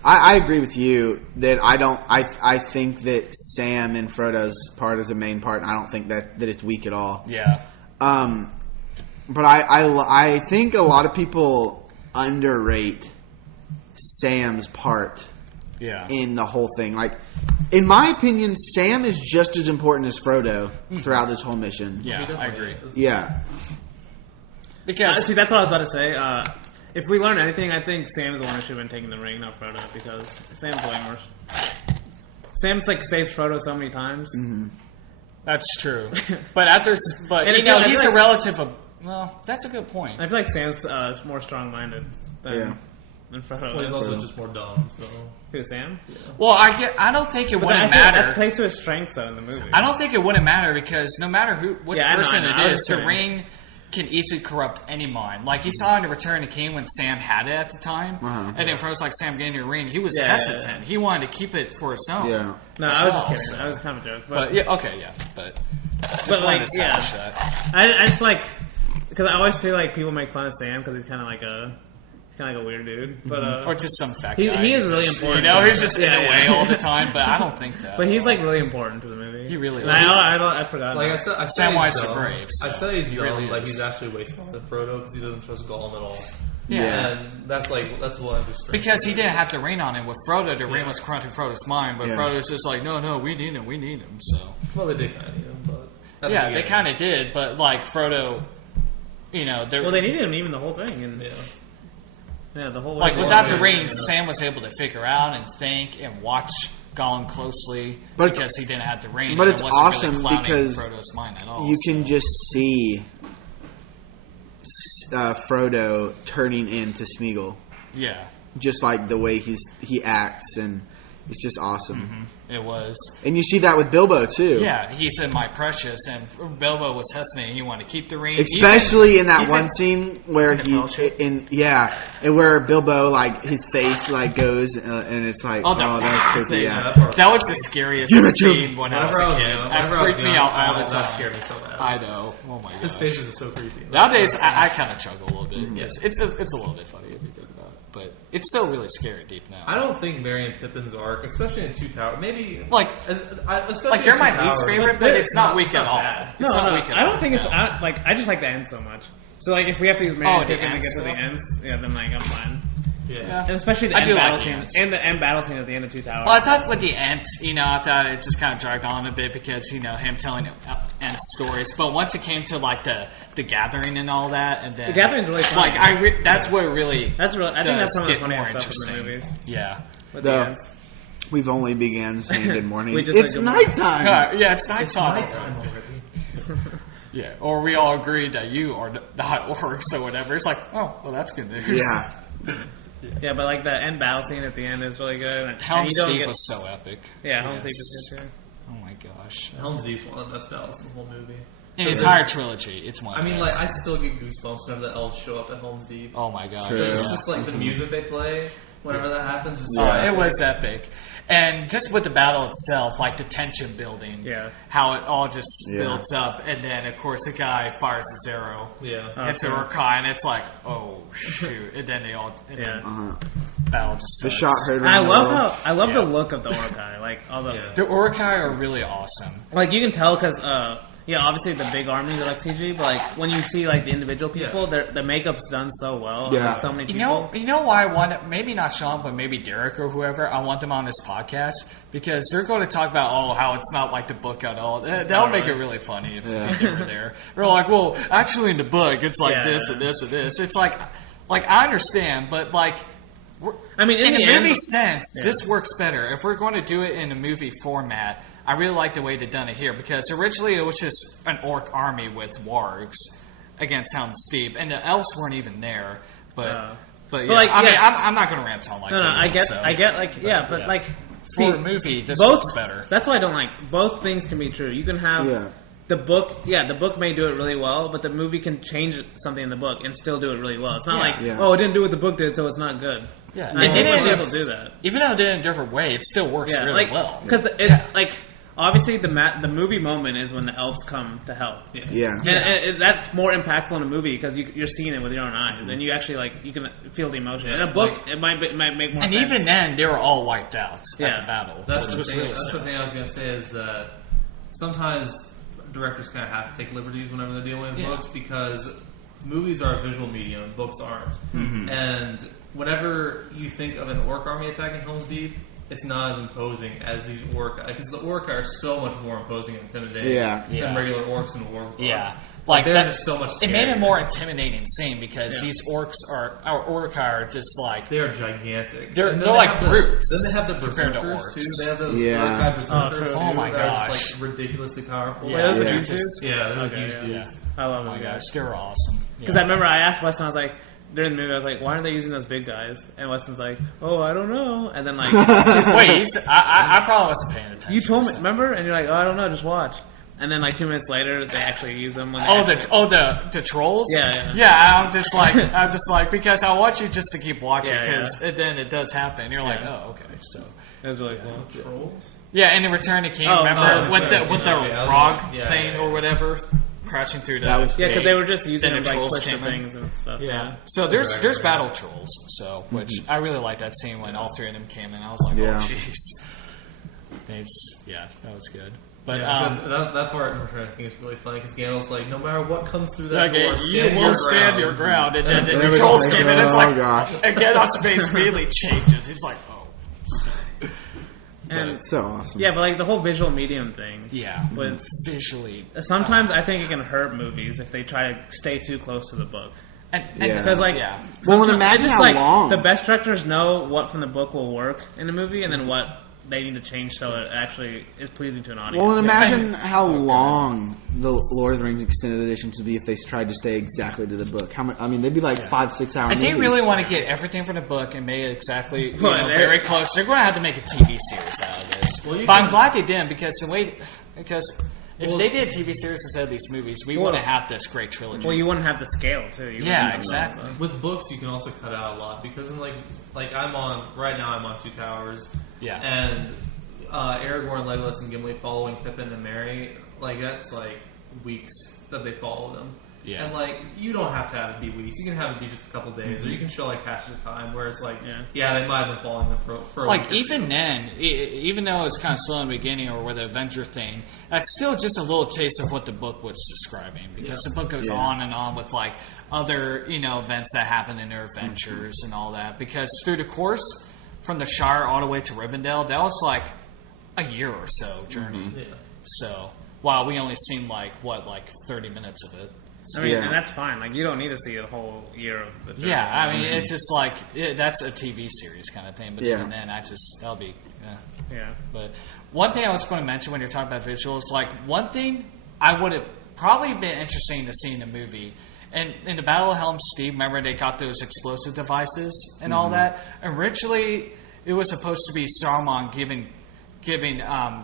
I agree with you that I think that Sam and Frodo's part is a main part, and I don't think that it's weak at all. Yeah. But I think a lot of people underrate Sam's part in the whole thing. In my opinion, Sam is just as important as Frodo throughout this whole mission. Yeah, I agree. Yeah. Because see, that's what I was about to say. If we learn anything, I think Sam's the one who should have been taking the ring, not Frodo, because Sam's way more. Sam's saves Frodo so many times. Mm-hmm. That's true. But he's a relative of. Well, that's a good point. I feel like Sam's more strong-minded than Frodo. Well, he's also just more dumb. So who, Sam? Yeah. Well, I don't think it wouldn't matter. That plays to his strengths though in the movie. I don't think it wouldn't matter because no matter which person it is, the ring can easily corrupt any mind. Like, he saw in The Return of the King when Sam had it at the time, and then Frodo's like, Sam, get in your ring. He was hesitant. Yeah. He wanted to keep it for his own. Yeah. No, I was just kidding. So. That was kind of a joke. But yeah, okay, yeah. But like, yeah. I just like, because I always feel like people make fun of Sam because he's kind of like a weird dude, but or just some fat guy. He is really important. He's just in the way all the time. But I don't think that. But he's really important to the movie. He really is. I forgot. Like I said, Samwise the Brave. I said he's dumb. Really he's actually way smarter than Frodo because he doesn't trust Gollum at all. Yeah, and that's one of his strengths. Because he didn't have the ring on him. With Frodo, the ring was corrupting Frodo's mind, but Frodo's just like, no, we need him. So they did kind of need him, but they kind of did. But Frodo, they needed him even the whole thing, and yeah, the whole without the ring, Sam was able to figure out and think and watch Gollum closely because he didn't have the ring. But it's awesome really because Frodo's mind at all, you can just see Frodo turning into Smeagol. Yeah, just like the way he acts, and it's just awesome. Mm-hmm. It was, and you see that with Bilbo too. Yeah, he said, "My precious," and Bilbo was hesitating. He wanted to keep the ring, especially in that one scene where where Bilbo his face goes, and it's like, that was creepy. That was the scariest scene when I was a kid. That freaked me out all the time. That scared me so bad. I know. Oh my god, his faces are so creepy. Nowadays, I kind of chuckle a little bit. Mm-hmm. Yes, it's a little bit funny if you think about it. But it's still really scary deep now. I don't think Merry and Pippin's arc, especially in Two Towers, maybe especially you're my least favorite, but it's not weak at all. It's not weak at all. I don't think it's I just like the end so much. So if we have to use Merry and Pippin to get to the ends, then I'm fine. Yeah, and especially the end battle scene and the end battle scene at the end of Two Towers. Well, I thought with the end, I thought it just kind of dragged on a bit because him telling end stories. But once it came to the gathering and all that, and then the gathering's really fun. That's what really I think that's some of the funniest stuff in the movies. Yeah, with the ends. We've only began saying good morning. It's nighttime. Yeah, it's nighttime already. Yeah, or we all agreed that you are not orcs or whatever. It's like, oh, well, that's good news. Yeah. Yeah, but the end battle scene at the end is really good. Helm's Deep was so epic. Yeah, Helm's Deep is good too. Oh my gosh. Helm's Deep's one of the best battles in the whole movie. In the entire trilogy, it's one of the best. I still get goosebumps whenever the elves show up at Helm's Deep. Oh my gosh. True. It's just the music they play whenever that happens. It was epic. And just with the battle itself, the tension building, how it all just builds up, and then of course the guy fires his arrow, hits Urkai, and it's like, oh shoot, and then they all, battle just starts. The shot heard. I love the look of the Urkai, all the Urkai are really awesome. You can tell because yeah, obviously the big armies are like CG, but like when you see like the individual people, the makeup's done so well. Yeah. There's so many people. You know why I want maybe not Sean, but maybe Derek or whoever. I want them on this podcast because they're going to talk about how it's not like the book at all. That'll make it really funny if they were there. They're like, well, actually in the book it's like this and this and this. It's like I understand, but like. I mean, in the movie sense, this works better. If we're going to do it in a movie format, I really like the way they've done it here because originally it was just an orc army with wargs against Helm's Deep, and the elves weren't even there. But like, I mean, I'm not going to rant on like that. I get, like, but like for a movie, this works better. That's why I don't like both things can be true. You can have. The book may do it really well, but the movie can change something in the book and still do it really well. It's not it didn't do what the book did, so it's not good. Yeah, and I think people do that. Even though it did it in a different way, it still works really well. Because obviously the movie moment is when the elves come to help. And that's more impactful in a movie because you're seeing it with your own eyes, and you actually you can feel the emotion. In a book, it might make more sense. And even then, they were all wiped out at the battle. That's the thing I was going to say is that sometimes directors kind of have to take liberties whenever they're dealing with books because movies are a visual medium, books aren't. Mm-hmm. And whenever you think of an orc army attacking Helm's Deep, it's not as imposing as these orc, because the orc are so much more imposing and intimidating than regular orcs and wargs are. Yeah. Like they're just so much scarier. It made it more intimidating scene because these orcs are just like they are gigantic. They're like brutes. Then they have the berserkers too. They have those orc berserkers too. Oh my gosh, just like ridiculously powerful. Yeah, those the dudes. Yeah, they're huge dudes. I love them. Oh my gosh, they're awesome. Because I remember I asked Weston, I was like, during the movie, I was like, why aren't they using those big guys? And Weston's like, oh, I don't know. And then like, wait, I probably wasn't paying attention. You told me, remember? And you're like, oh, I don't know, just watch. And then like 2 minutes later, they actually use them. When the trolls. Yeah. I'm just like because I want you just to keep watching because then it does happen. You're like, oh, okay, so it was really cool. Trolls. Yeah, in the Return of King, remember with the rog thing or whatever. Crashing through the because they were just using them like push the things and stuff. Yeah, so there's battle trolls. So which I really like that scene when all three of them came in. I was like, oh jeez, that was good. But that part in Return of the King is really funny because Gandalf's like, no matter what comes through that door, you will stand your ground. And then the trolls came in. It's like, and Gandalf's face immediately changes. He's like, oh. And it's so awesome. Yeah, but like the whole visual medium thing. Yeah, with visually. Sometimes I think it can hurt movies if they try to stay too close to the book. Because well, imagine how long the best directors know what from the book will work in a movie, and then what they need to change so it actually is pleasing to an audience. Well, and imagine how long the Lord of the Rings extended editions would be if they tried to stay exactly to the book. How much? I mean, they'd be like 5-6 hours. And they really want to get everything from the book and make it exactly very close. They're going to have to make a TV series out of this. But I'm glad they didn't because if they did a TV series instead of these movies, we wouldn't have this great trilogy. Well, you wouldn't have the scale too. Exactly. With books, you can also cut out a lot because in like I'm on Two Towers. Yeah. And Aragorn, Legolas, and Gimli following Pippin and Merry, like that's like weeks that they follow them. Yeah. And like you don't have to have it be weeks. You can have it be just a couple days, or you can show like passage of time. Where it's like, they might have been following them for like even then, even though it's kind of slow in the beginning or with the adventure thing, that's still just a little taste of what the book was describing because the book goes on and on with like other events that happen in their adventures and all that. Because through the course from the Shire all the way to Rivendell, that was like a year or so journey. Yeah. So while we only seen like 30 minutes of it. I mean, and that's fine. Like, you don't need to see a whole year of the journey. Yeah, I mean, it's just like that's a TV series kind of thing. But even then, that'll be But one thing I was going to mention when you're talking about visuals, like one thing I would have probably been interesting to see in the movie. And in the Battle of Helm's Deep, remember they got those explosive devices and all that. Originally, it was supposed to be Saruman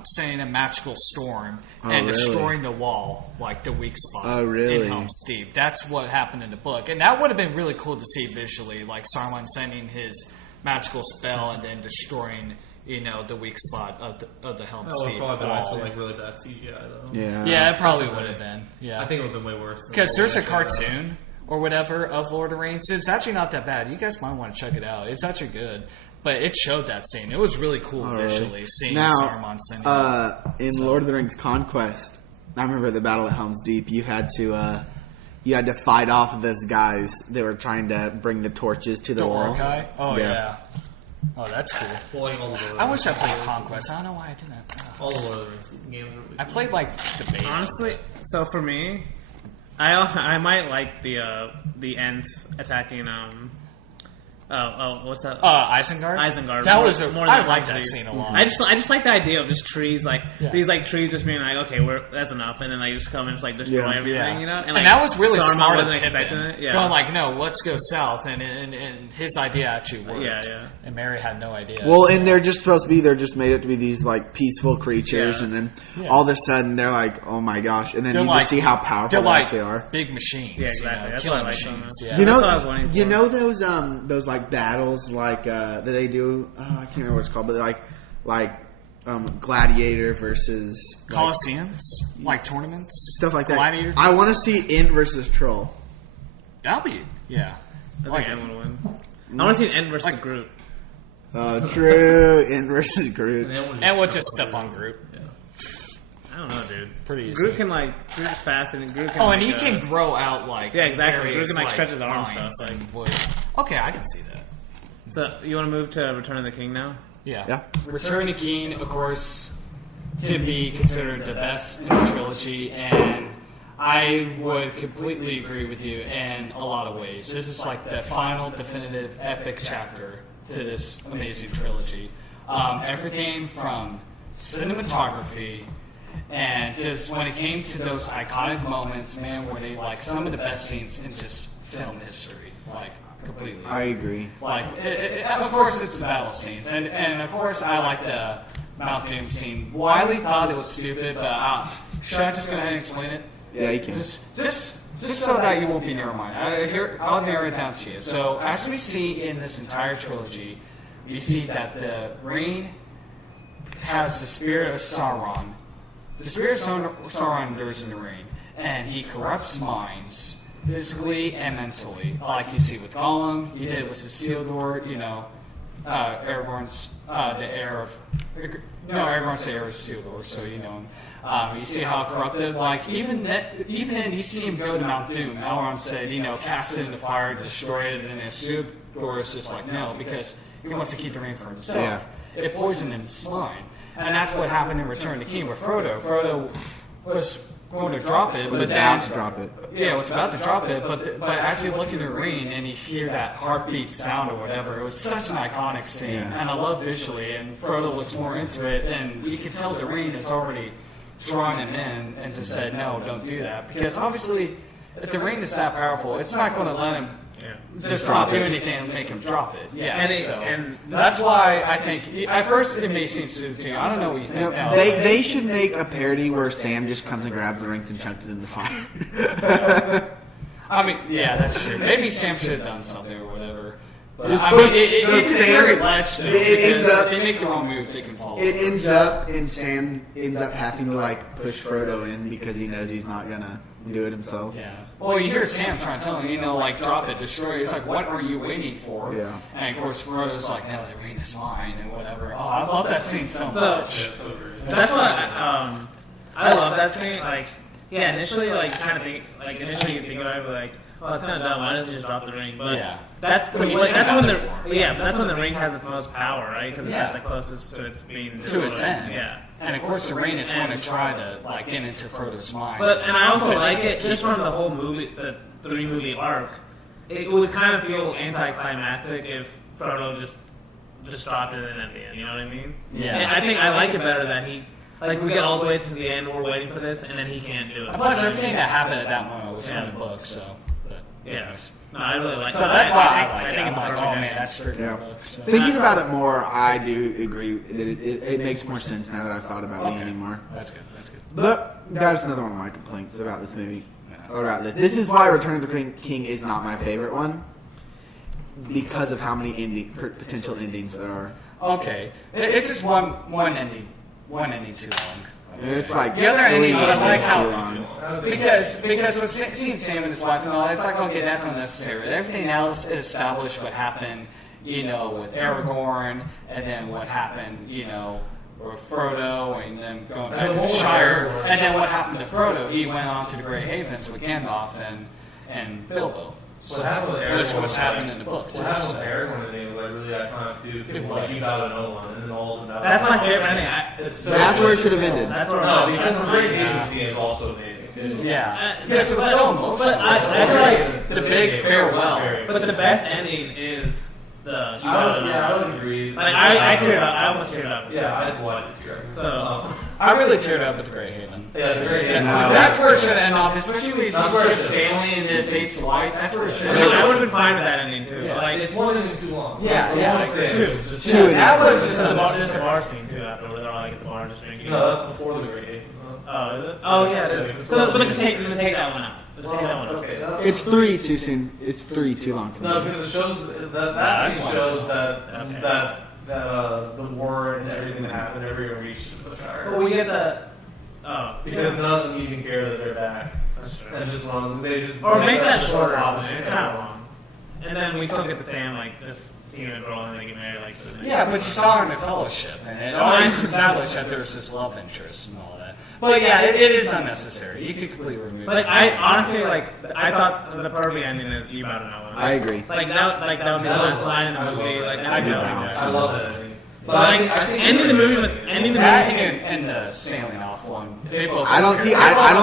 sending a magical storm and destroying the wall, like the weak spot in Helm's Deep. That's what happened in the book, and that would have been really cool to see visually, like Saruman sending his magical spell and then destroying, the weak spot of the Helm's Deep. Probably been also like really bad CGI though. Yeah, it probably would have been. Yeah, I think it would have been way worse. Because there's a cartoon or whatever of Lord of the Rings. It's actually not that bad. You guys might want to check it out. It's actually good. But it showed that scene. It was really cool visually seeing Saruman sending in Lord of the Rings Conquest, I remember the battle at Helm's Deep. You had to fight off those guys that were trying to bring the torches to the wall. Orkai? Oh yeah. Oh, that's cool. Pulling all the I wish I played Conquest. I don't know why I didn't. all the Lord of the Rings games. Are really I played like the beta. Honestly, so for me, I might like the Ents attacking what's that? Isengard. Isengard. That more, was more I than like that trees. scene a lot. I just like the idea of just trees Yeah. these trees just being like, okay, that's enough, and then just come and just destroy everything, Yeah. And, and that was really Saruman smart. wasn't of Pippin. expecting it. Yeah. Going like, no, let's go south, and his idea actually worked. Yeah. And Mary had no idea. Well, and they're just supposed to be. They're just made it to be these like peaceful creatures, Yeah. and then Yeah. all of a sudden they're like, "Oh my gosh!" And then They're you like- just see how powerful they're they like actually are. big machines. Yeah, exactly. That's killing what I like so machines. much. Yeah. You know, That's what I was waiting you for. know those like battles that they do. I can't remember what it's called, but like gladiator versus like, Colosseums, like tournaments, stuff like that. Gladiator. I want to see Ent versus Troll. That'll be I I like think it. Ent would win. I want to see Ent versus Groot. True. Ent versus Groot. And we'll just step on Groot. I don't know, dude. Pretty easy. Groot can Groot's fast, and Groot can. Oh, and he can grow out like Yeah, exactly. various, Groot can, stretch his arms vines stuff, and wood. Okay, I can see that. So you want to move to Return of the King now? Yeah. Return of King, of course, can be considered the best in the trilogy, and I would completely agree with you in a lot of ways. This is like the final, definitive, epic chapter to this amazing trilogy. Everything from cinematography and just when it came to those iconic moments, man, where they like some of the best scenes in just film history, like completely. I agree. Like, of course, it's the battle scenes, and of course, I like the Mount Doom scene. Wiley thought it was stupid, but should I just go ahead and explain it? Yeah, you can. Just so that you won't be near mine. I'll narrow it down to you. So, as we see in this entire trilogy, we see that the ring has the spirit of Sauron. The spirit of Sauron endures in the ring, and he corrupts minds physically and mentally, like you see with Gollum. You did it with Isildur. Aragorn's the heir of. No, Aragorn's the heir of Isildur, so you know him. You see how corrupted, like even then, you see him go to Mount Doom. Elrond said, cast it in the fire, destroy it, and Isildur is just like, no, because he wants to keep the ring for himself. Yeah. It poisoned his spine, and that's what happened in Return of the King with Frodo. Frodo was going to drop it, but about to drop it. Yeah, was about to drop it, but as you look in the ring and you hear that heartbeat sound or whatever, it was such an iconic scene, and I love visually. And Frodo looks more into it, and you can tell the ring is already drawing him in, and just said, "No, don't do that," because obviously, if the ring is that powerful, it's not going to let him just not do anything and make him drop it. Yeah, and that's why I think at first it may seem stupid to you. I don't know what you think now. They should make a parody where Sam just comes and grabs the ring and chucks it in the fire. I mean, yeah, that's true. Maybe Sam should have done something or whatever. But, Just I push- mean, it's a scary ledge, though, it ends because up- if they make the wrong move, they can fall. It ends up, and Sam ends up having to push Frodo in because he knows he's not gonna do it himself. Yeah. Well, you hear Sam trying to tell him, drop it, destroy it. It's like, what are you waiting for? Yeah. And of course, Frodo's like, no, the ring is mine, and whatever. Oh, I love that scene so much. That's what I love that scene. Initially, initially you think about it, oh, it's kind of dumb. Why doesn't he just drop the ring? But that's when the ring has its most power, right? Because it's at the closest to it being To its end. Yeah. And of course, the ring is going to try to get into Frodo's mind. And I also like it just from the whole movie, the 3-movie arc. It would kind of feel anticlimactic if Frodo just dropped it in at the end. You know what I mean? Yeah. And I think I like it better that he. We get all the way to the end, we're waiting for this, and then he can't do it. Plus, everything that happened at that moment was from the book, so. Yeah. No, I really like it. So that's why I like it. think I'm it's like, perfect. oh man, that's straight from the Yeah. book. So. Thinking about it more, I do agree that it makes more sense now that I've thought about the ending more. That's good. That's good. But that's another one of my complaints about this movie. Or about this. This is why Return of the King is not my favorite one. Because of how many potential endings there are. Okay, it's just one ending too long. It's like The other endings, I like how too long. because with seeing Sam and his wife and all, it's like, okay, that's unnecessary. Everything else is established what happened, with Aragorn, and then what happened, or Frodo, and then going back to the Shire. And then what happened to Frodo? He went on to the Grey Havens with Gandalf and Bilbo. What happened with Aragorn? Which was happened in the book too. What happened with Aragorn and it was like really iconic too, because it's like you gotta know one, and then all of them. That's my favorite ending. That's where it should have ended. That's where no, because the Great Haven scene is also amazing too. Yeah, because it was so emotional. But I feel like the big farewell. But the best ending is the. I would agree. Like I teared up. I almost teared up. Yeah, I'd want to tear up. So I really teared up at the Grey Haven. Yeah, the Great Haven. That's where it should end off, especially when you see the ship sailing and it fades to white. That's where it should end. I would have been fine with that ending too. Yeah. Like It's one ending too long. Yeah. Two. That was just a bar scene too. After where they're all like at the bar just drinking. No, that's before the Great Haven. Oh, is it? Oh yeah, it is. So, but just take that one out. Just take that one out. Okay. It's 3 too soon. It's 3 too long for me. No, because it shows that scene shows that the war and everything that happened never even reached the Shire. But we get the. Oh. Because none of them even care that they're back. That's true. And just want they just Or make that shorter. It's kind of long. And then we still get the Sam like just seeing a girl and they get married like. Yeah, but you saw her in the Fellowship, and it always established that there was this love interest and all that. But yeah, it is unnecessary. You could completely remove it. Like I honestly I thought the perfect ending is you about to know. I agree. Like that would be the last line in the movie. Like I do know. like that. I love that ending. But like ending the movie and the sailing off one. I don't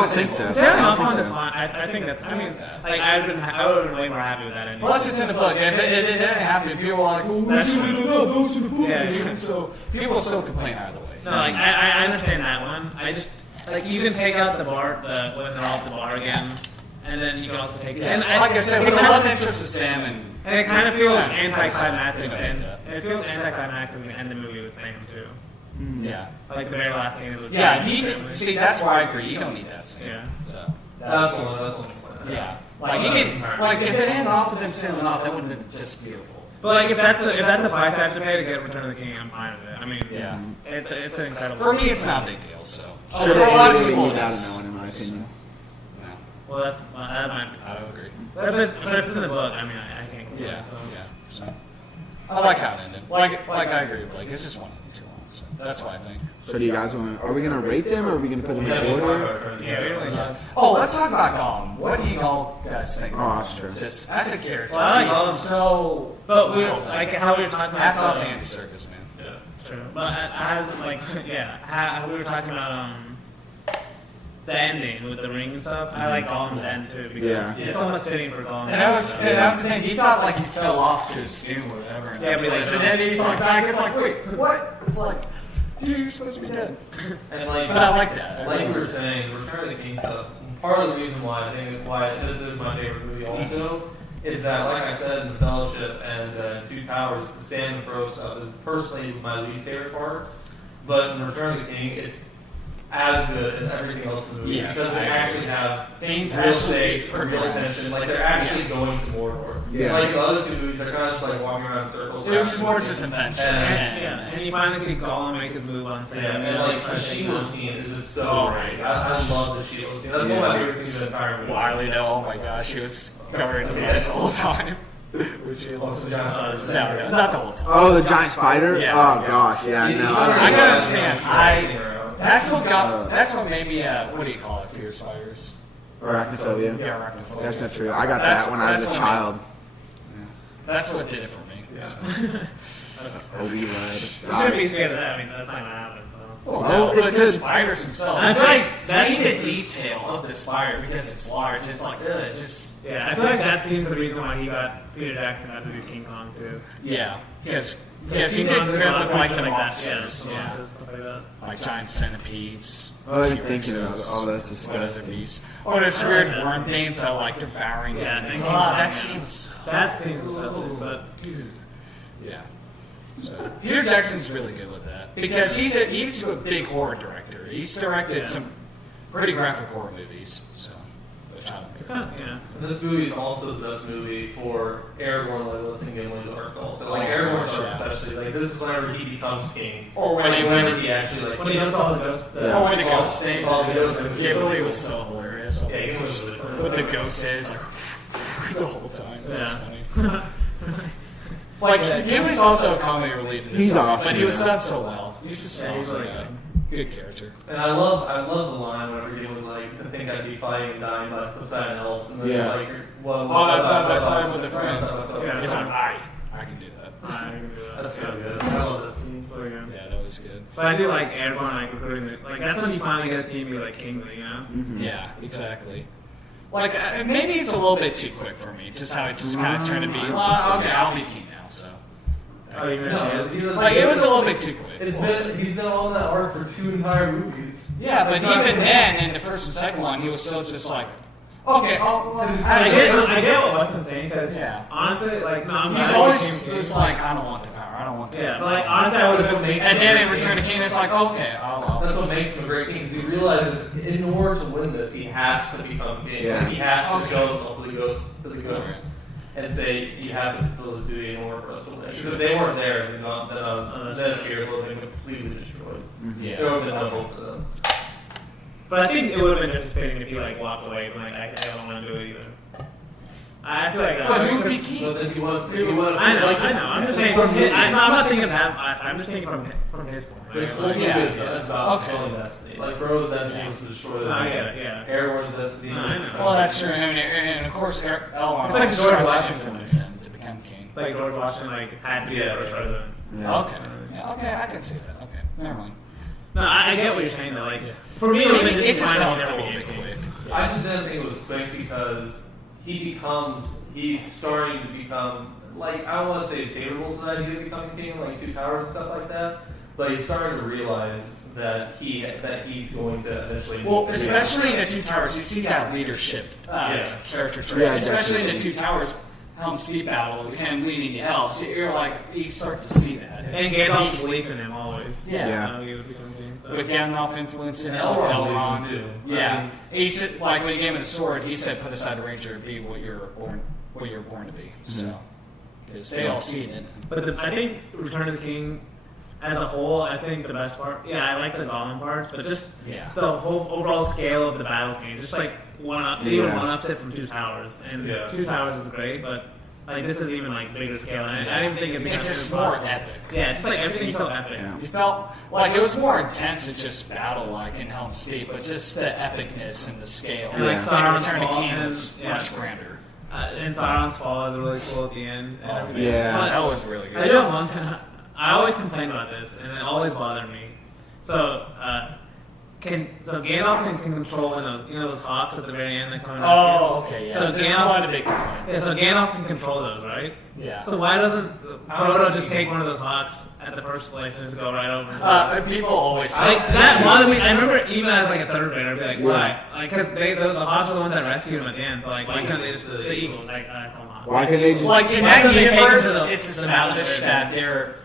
think so. Sailing I off don't one think is so. fine. I think that's. I mean, like I would have been way more happy with that ending. Plus, it's in the book. If it didn't happen, people were like, "Oh, That's we should have done those in the book." Yeah. So people still complain either way. No, like I understand that one. I just like you can take out the bar when they're all at the bar again, and then you can also take it. And Like I said, with the love interest of Sam and it kind of feels anticlimactic. I And think I it feels anticlimactic to end the movie with Sam too. Yeah. Like the very last scene is with Yeah, Sam. see, that's where I agree. You don't need that scene. Yeah. So. That's the only point. Yeah. Like you could, like if it ended off with them sailing off, that would have been just beautiful. But like if that's the price I have to pay to get Return of the King, I'm fine with it. I mean, Yeah. it's an incredible. For me, it's not a big deal. So Should for a lot have of ended it people, without it is. knowing, in my opinion. Yeah. Well, that might be. I don't agree. But if it's in the book, I mean, I can't. Complain, Yeah. So. Yeah. So I like how it ended. Like I agree with Blake. It's just one too long. So that's why I think. So do you guys want to? Are we gonna rate them, or are we gonna put them in order? Yeah, we really did. Oh, let's talk about Gollum. What do you all guys think? Oh, that's true. Just as a character, Well, I like he's Gollum. so. But we like how we were talking about. Hats off to Andy Serkis, man. Yeah, true. But as like how we were talking about the ending with the ring and stuff. I like Gollum's end too because it's almost fitting for Gollum. And that was the thing. He thought like he fell off to his doom or whatever. And Yeah, but like, and then he's like back. It's like, wait, what? It's like, dude, you're supposed to be dead. And like, But I like that. Like we were saying, Return of the King stuff. Part of the reason why this is my favorite movie also is that, like I said, in the Fellowship and Two Towers, the Sam and Frodo stuff is personally my least favorite parts. But in Return of the King, it's as good as everything else in the movie because they actually have things real stakes or real tension. Like they're actually going to Mordor. Yeah. Like the other two movies, they're kind of just like walking around in circles. It was just more just invention. and you finally see Gollum make his move on Sam. Yeah, and like the shield scene is just so great. I love the shield scene. That's one of my favorite scenes in the entire movie. Wiley, though, oh my gosh, he was covering his eyes the whole time. Which he loves. Also, John No, not the whole time. Oh, the giant spider. Yeah. Oh gosh, yeah. No, I gotta understand. That's That's what made me. What do you call it? Fear spiders. Arachnophobia. Yeah, arachnophobia. That's not true. I got that when I was a what child. That's what did it for me. Obi led. You shouldn't be scared of that. I mean, that's not gonna happen. So. Oh, No, no, it but could. just spiders themselves. I feel like Just that- seeing the detail of the spider because it's large. It's like, it just. Yeah, I feel like that seems the reason why Peter Jackson got to do King Kong too. Yeah, because he King did Kong good does a lot of with like creatures the that. monsters. Yeah, Yeah. stuff like that. Like giant centipedes. Oh, I didn't T-Rexes, think of those. Oh, that's what other disgusting. beasts. Oh, there's weird worm things that like devouring Yeah, it. and It's King like, Kong, that yeah. seems. That seems disgusting, but Yeah. So Peter Jackson's really good with that because he's a big horror director. He's directed some pretty graphic horror movies. So, which I don't care. yeah. This movie is also the best movie for Aragorn, Legolas, and Gimli's arcs. Also, like Aragorn's arc, especially, like this is whenever he becomes king, Or whenever he actually like. When he does all the ghosts. Yeah. Oh, when the ghost thing. All the ghosts. Gimli was so hilarious. Yeah, Gimli was really funny. What the ghost says, like the whole time. That's Yeah. funny. Like Gimli's also a comedy relief in this He's movie, awesome. but he was done so well. He's just a good character. And I love the line whenever he was like, to think I'd be fighting and dying by the side of elf, and then he's like, that's side by side with the friends. It's like, I can do that. That's so good. I love that scene. Yeah, that was good. But I do like Aragorn, like recruiting it. Like that's when you finally get his team to be like kingly, you know? Mm-hmm. Yeah, exactly. Like maybe it's a little bit too quick for me. Just how it just kind of turned to be. Well, okay, I'll be king now. So. Like it was a little bit too quick. He's been on that arc for 2 entire movies. Yeah, but even then, in the first and second one, he was still just like, okay, I get what Weston's saying because honestly, like he's always just like, I don't want the power. I don't want the power. Yeah, but like honestly, I would have and then in Return of the King, it's like, okay, that's what makes him a great king. Because he realizes in order to win this, he has to become king. Yeah. He has to show himself to the ghosts and say, you have to fulfill this duty in order for us to win. Because if they weren't there, then Zedskir would have been completely destroyed. Yeah. There would have been no hope for them. But I think it would have been just as fitting if he like walked away. But like I don't want to do it either. I feel like but who would be king? But then he would. I know. I'm just saying. I'm not thinking of that. I'm just thinking from his point. This whole movie is about fulfilling destiny. Like Frodo's destiny was to destroy the I get it. Yeah. Aragorn's destiny. Well, that's true. I mean, and of course, Elrond. It's like George Washington influenced him to become king. It's like George Washington had to be the first president. Yeah. Okay, I can see that. Okay, never mind. No, I get what you're saying though. Like for me, it just fine never became king. I just didn't think it was quick because he's starting to become, like, I don't want to say favorable to the idea of becoming king, like Two Towers and stuff like that, but he's starting to realize that he's going to eventually. Well, especially in the Two Towers, you see that leadership character trait. Yeah, especially in the Two Towers, Helm's Deep battle, him leading the elves. You're like, you start to see that. And Gandalf's belief in him always. Yeah. He would become king. So. With Gandalf influencing Elrond too. Yeah, he said, like when he gave him the sword, he said, "Put aside a ranger, be what you're born to be." So, because they all see it. But I think Return of the King, as a whole, I think the best part. Yeah, I like the Gollum parts, but just the whole overall scale of the battle scene, just like one ups it from Two Towers, and Two Towers is great, but. Like this is even like bigger scale, and I didn't think it'd be just more epic. Yeah, just like everything's so epic. Yeah. You felt like it was more intense than just battle, like in Helm's Deep, but just the epicness and the scale. And like Sauron's Return of fall King was much grander. And Sauron's fall is really cool at the end. And everything. Yeah, but that was really good. I do have one. I always complain about this, and it always bothered me. So. Gandalf can control those hawks at the very end that come in. Okay, yeah. So Gandalf, a big complaint. Yeah, so Gandalf can control those, right? Yeah. So why doesn't Frodo just take one of those hawks at the first place and just go right over? People always say like that bothered me. I remember even as like a third grader, I'd be like, why? Like, because the hawks are the ones that rescued him at the end. So like, why can't they just the eagles? Like, come on. Why can't they just like in that universe? It's established that they're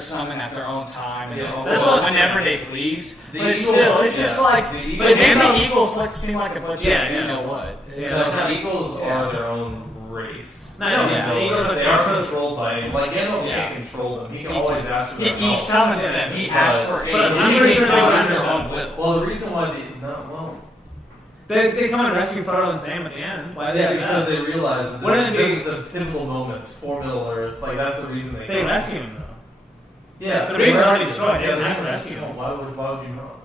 summoned at their own time and whenever they please. But still, it's just like. But then the eagles seem like a bunch of you know what. The eagles are their own race. No, the eagles they are controlled by Gandalf can't control them. He can always ask for them. He summons them. He asks for aid. I'm pretty sure they on their own will. Well, the reason why they come and rescue Frodo and Sam at the end. Why they because they realize that this is a pivotal moment for Middle Earth. Like that's the reason they rescue him though. Yeah, the ring was already destroyed. They didn't have to rescue him. Why would you not?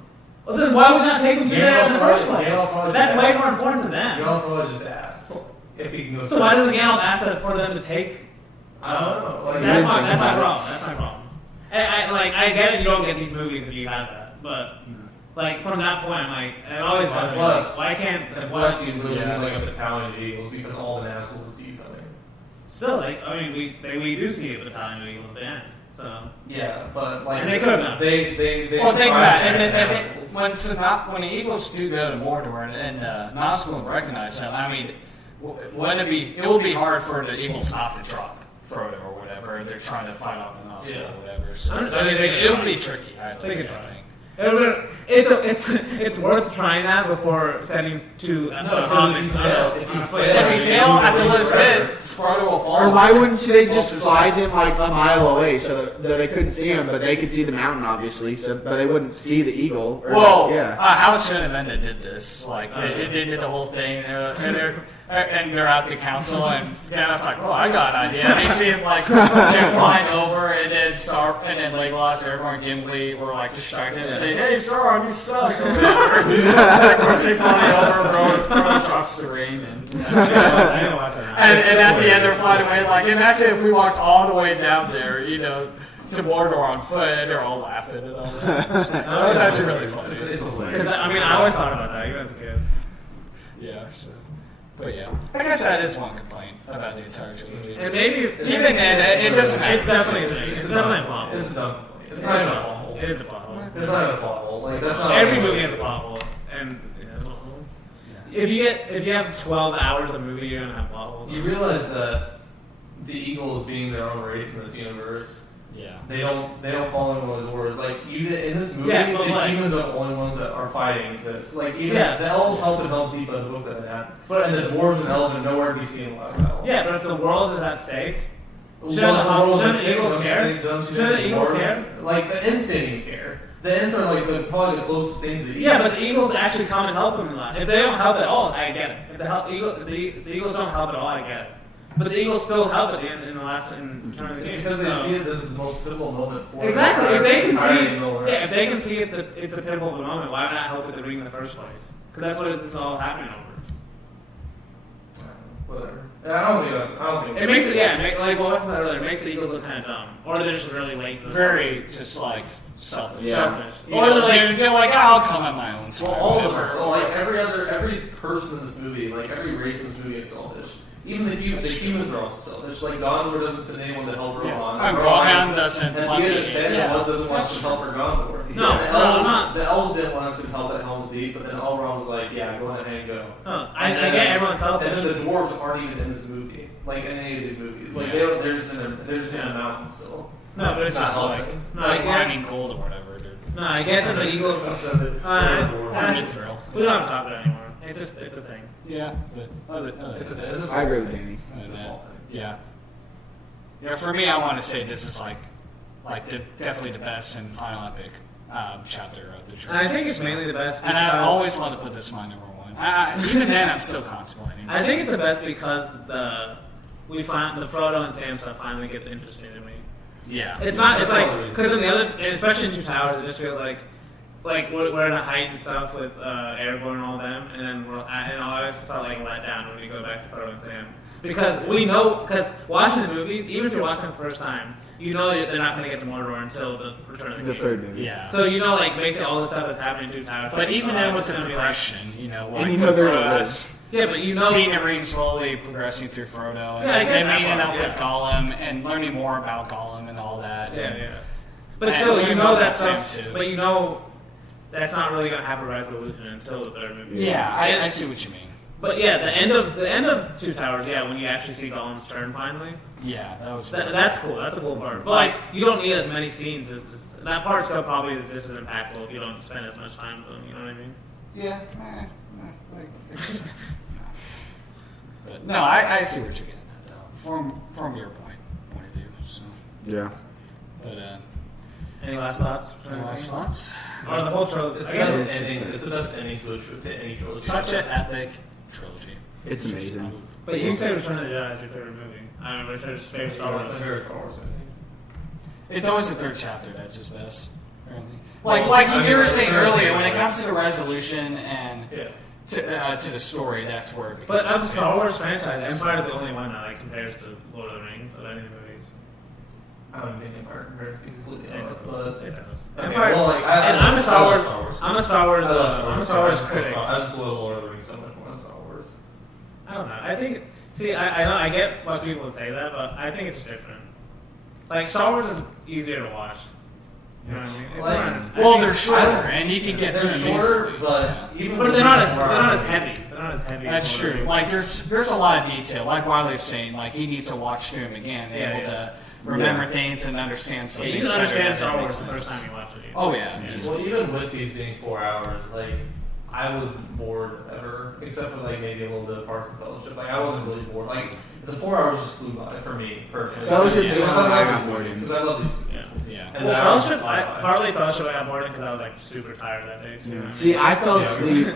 Well, then why would you not take him to there in the first place? That's way more important to them. Gandalf probably just asked if he can go. So why doesn't Gandalf ask for them to take? I don't know. Like, that's my problem. That's my problem. I get it. You don't get these movies if you have that, but. Like from that point, I'm like, it always bothers me. Like, why can't the plus you really need like a battalion of eagles because all the navs will see you coming. Still, like I mean, we do see a battalion of eagles at the end. So yeah, but like and they could have. They well, think about it. When the eagles do go to Mordor and Nazgul recognize them, I mean, it will be hard for the eagles not to drop Frodo or whatever. They're trying to fight off the Nazgul or whatever. So it would be tricky. I think. It's worth trying that before sending to comments. If he fails at the lowest bid, Frodo will fall. Or why wouldn't they just fly him like a mile away so that they couldn't see him, but they could see the mountain, obviously, but they wouldn't see the eagle? How shouldn't have ended did this? Like they did the whole thing, and they're out to council, and Gandalf's like, "Oh, I got an idea." And they see him like they're flying over, and then Legolas, Aragorn, Gimli were like distracted and saying, "Hey, Sauron, you suck!" Or whatever. And of course, they fly over, Frodo drops the ring, and at the end they're flying away. Like, imagine if we walked all the way down there, to Mordor on foot, and they're all laughing and all that. So, that was actually really funny. It's I always thought about that, even as a kid. Yeah, so. But yeah, I guess that is one complaint about the entire trilogy. And maybe even then, it doesn't matter. It's definitely a plot hole. It's a dumb complaint. It's not even a plot hole. It is a plot hole. It's not even a plot hole. Like that's not every movie has a plot hole, and if you have 12 hours of movie, you're gonna have plot holes. You realize that the Eagles being their own race in this universe. Yeah. They don't follow one of his orders. Like even in this movie, Yeah, the humans are the only ones that are fighting this. Like even the elves help in Helm's Deep, but the books that happen. And the dwarves and elves are nowhere to be seen in the last battle. Yeah, but if the world is at stake, shouldn't the Eagles care? Shouldn't the Eagles care? Like the Ents didn't even care. The Ents are like probably the closest thing to the Eagles. Yeah, but the Eagles actually come and help them a lot. If they don't help at all, I get it. If the Eagles don't help at all, I get it. But the Eagles still help at the end in the last in Return of the King. Because they see it this is the most pivotal moment for exactly. If they can see it's a pivotal moment, why not help with the ring in the first place? Because that's what this is all happening over. Whatever. I don't think it makes it like what was that earlier? It makes the Eagles look kind of dumb, or they're just really late. Very just like selfish. Yeah. Selfish. Or they're like, I'll come at my own time. Well, all of them. So like every person in this movie, like every race in this movie is selfish. Even the humans are also selfish. Like Gondor doesn't send anyone to help Rohan. And Rohan doesn't want doesn't want us to help for Gondor. No, the elves didn't want us to help at Helm's Deep, but then Elrond was like, "Yeah, go ahead and go." I get everyone's selfish. And then the dwarves aren't even in this movie, like in any of these movies. Like they're just in a mountain still. No, but it's just like mining gold or whatever, dude. No, I get that the Eagles. We don't have to talk about it anymore. It's a thing. Yeah, but I agree with Danny. Yeah. Yeah, for me, I want to say this is definitely the best and final epic chapter of the trilogy. And I think it's mainly the best because... And I always want to put this my number one. Even then, I'm still contemplating. I think it's the best because we find the Frodo and Sam stuff finally gets interesting to me. Yeah. It's not, it's like, because in the other, especially in Two Towers, it just feels like we're in a height and stuff with Aragorn and all them, and then I always felt like let down when we go back to Frodo and Sam. Because because watching the movies, even if you're watching them the first time, you know they're not going to get to Mordor until the Return of the King. The third movie. Yeah. So basically all the stuff that's happening in Two Towers. But even then with the progression, and you know they're going to live. Yeah, but seeing the ring slowly progressing through Frodo, and meeting up with Gollum, and learning more about Gollum and all that. Yeah. But still, that stuff. But that's not really going to have a resolution until the third movie. Yeah, I see what you mean. But yeah, the end of Two Towers, when you actually see Gollum's turn finally. Yeah, that's cool. That's a cool part. But you don't need as many scenes. That part still probably is just as impactful if you don't spend as much time with them. You know what I mean? Yeah. But no, I see what you're getting at though. From your point of view. So. Yeah. But any last thoughts? Or the whole trilogy. It's the best ending to any trilogy. Such an epic trilogy. It's amazing. But you say Return of the Jedi is your favorite movie. I remember Return of the favorite Star Wars movie. It's always the third chapter that's his best. Like you were saying earlier, when it comes to the resolution and to the story, that's where it becomes. But of the Star Wars franchise, Empire is the only one that compares to Lord of the Rings of any of the movies. I don't think Empire compares to be completely honest. It does. Empire, I'm a Star Wars. I'm a Star Wars critic. I just love Lord of the Rings so much more than Star Wars. I don't know. I think. See, I know I get why people would say that, but I think it's just different. Like Star Wars is easier to watch. You know what I mean? They're shorter, and you can get through them. Shorter, but they're not as heavy. They're not as heavy. That's true. Like there's a lot of detail. Like Wiley's saying, like he needs to watch through them again, able to remember things and understand some things. You can understand Star Wars the first time you watch it. Oh yeah. Well, even with these being 4 hours, like I wasn't bored ever, except for like maybe a little bit of Parks and Fellowship. Like I wasn't really bored. Like the 4 hours just flew by for me personally. Fellowship because just I got love bored. these movies, because I love these movies. Yeah. And Well, the hours Fellowship, just fly by. partly Fellowship I got bored because I was like super tired that day. Too. Yeah. See, I fell asleep.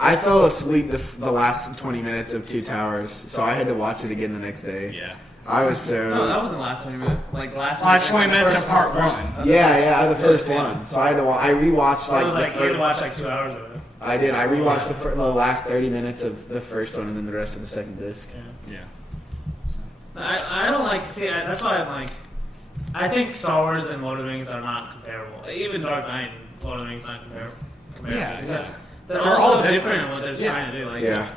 I fell asleep the last 20 minutes of Two Towers, so I had to watch it again the next day. Yeah. I was so. No, that wasn't the last 20 minutes. Like Last 20 minutes of part one. Yeah, the first one. So I had to. I rewatched I like was the like, you had first. to watch like 2 hours of it. I did. I rewatched the last 30 minutes of the first one and then the rest of the second disc. Yeah. I don't like. See, that's why I'm like. I think Star Wars and Lord of the Rings are not comparable. Even Dark Knight and Lord of the Rings are not comparable. Yeah, because yeah. they're They're all all so different different. in what they're Yeah. trying to do. Like, Yeah.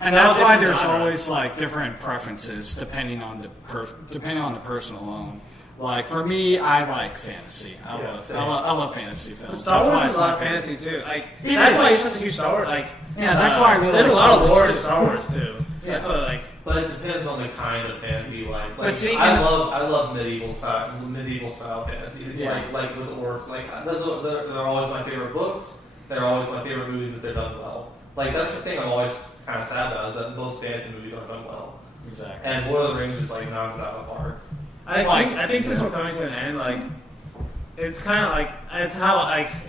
And They're all that's why different there's genres. always like different preferences depending on the person alone. Like for me, I like fantasy. I love fantasy films. But Star That's Wars why is it's a lot my of favorite. fantasy too. Like It that's why is. you're such a huge Star Wars. Like Yeah, that's why I really there's like a lot Star of Wars lore too. in Star Wars too. That's what like. But it depends on the kind of fantasy you like. But see, I love medieval style fantasy. It's Yeah. like with orcs. Like they're always my favorite books. They're always my favorite movies if they're done well. Like that's the thing I'm always kind of sad about is that most fantasy movies aren't done well. Exactly. And Lord of the Rings just like knocks it out of the park. I think since we're coming to an end, like it's kind of like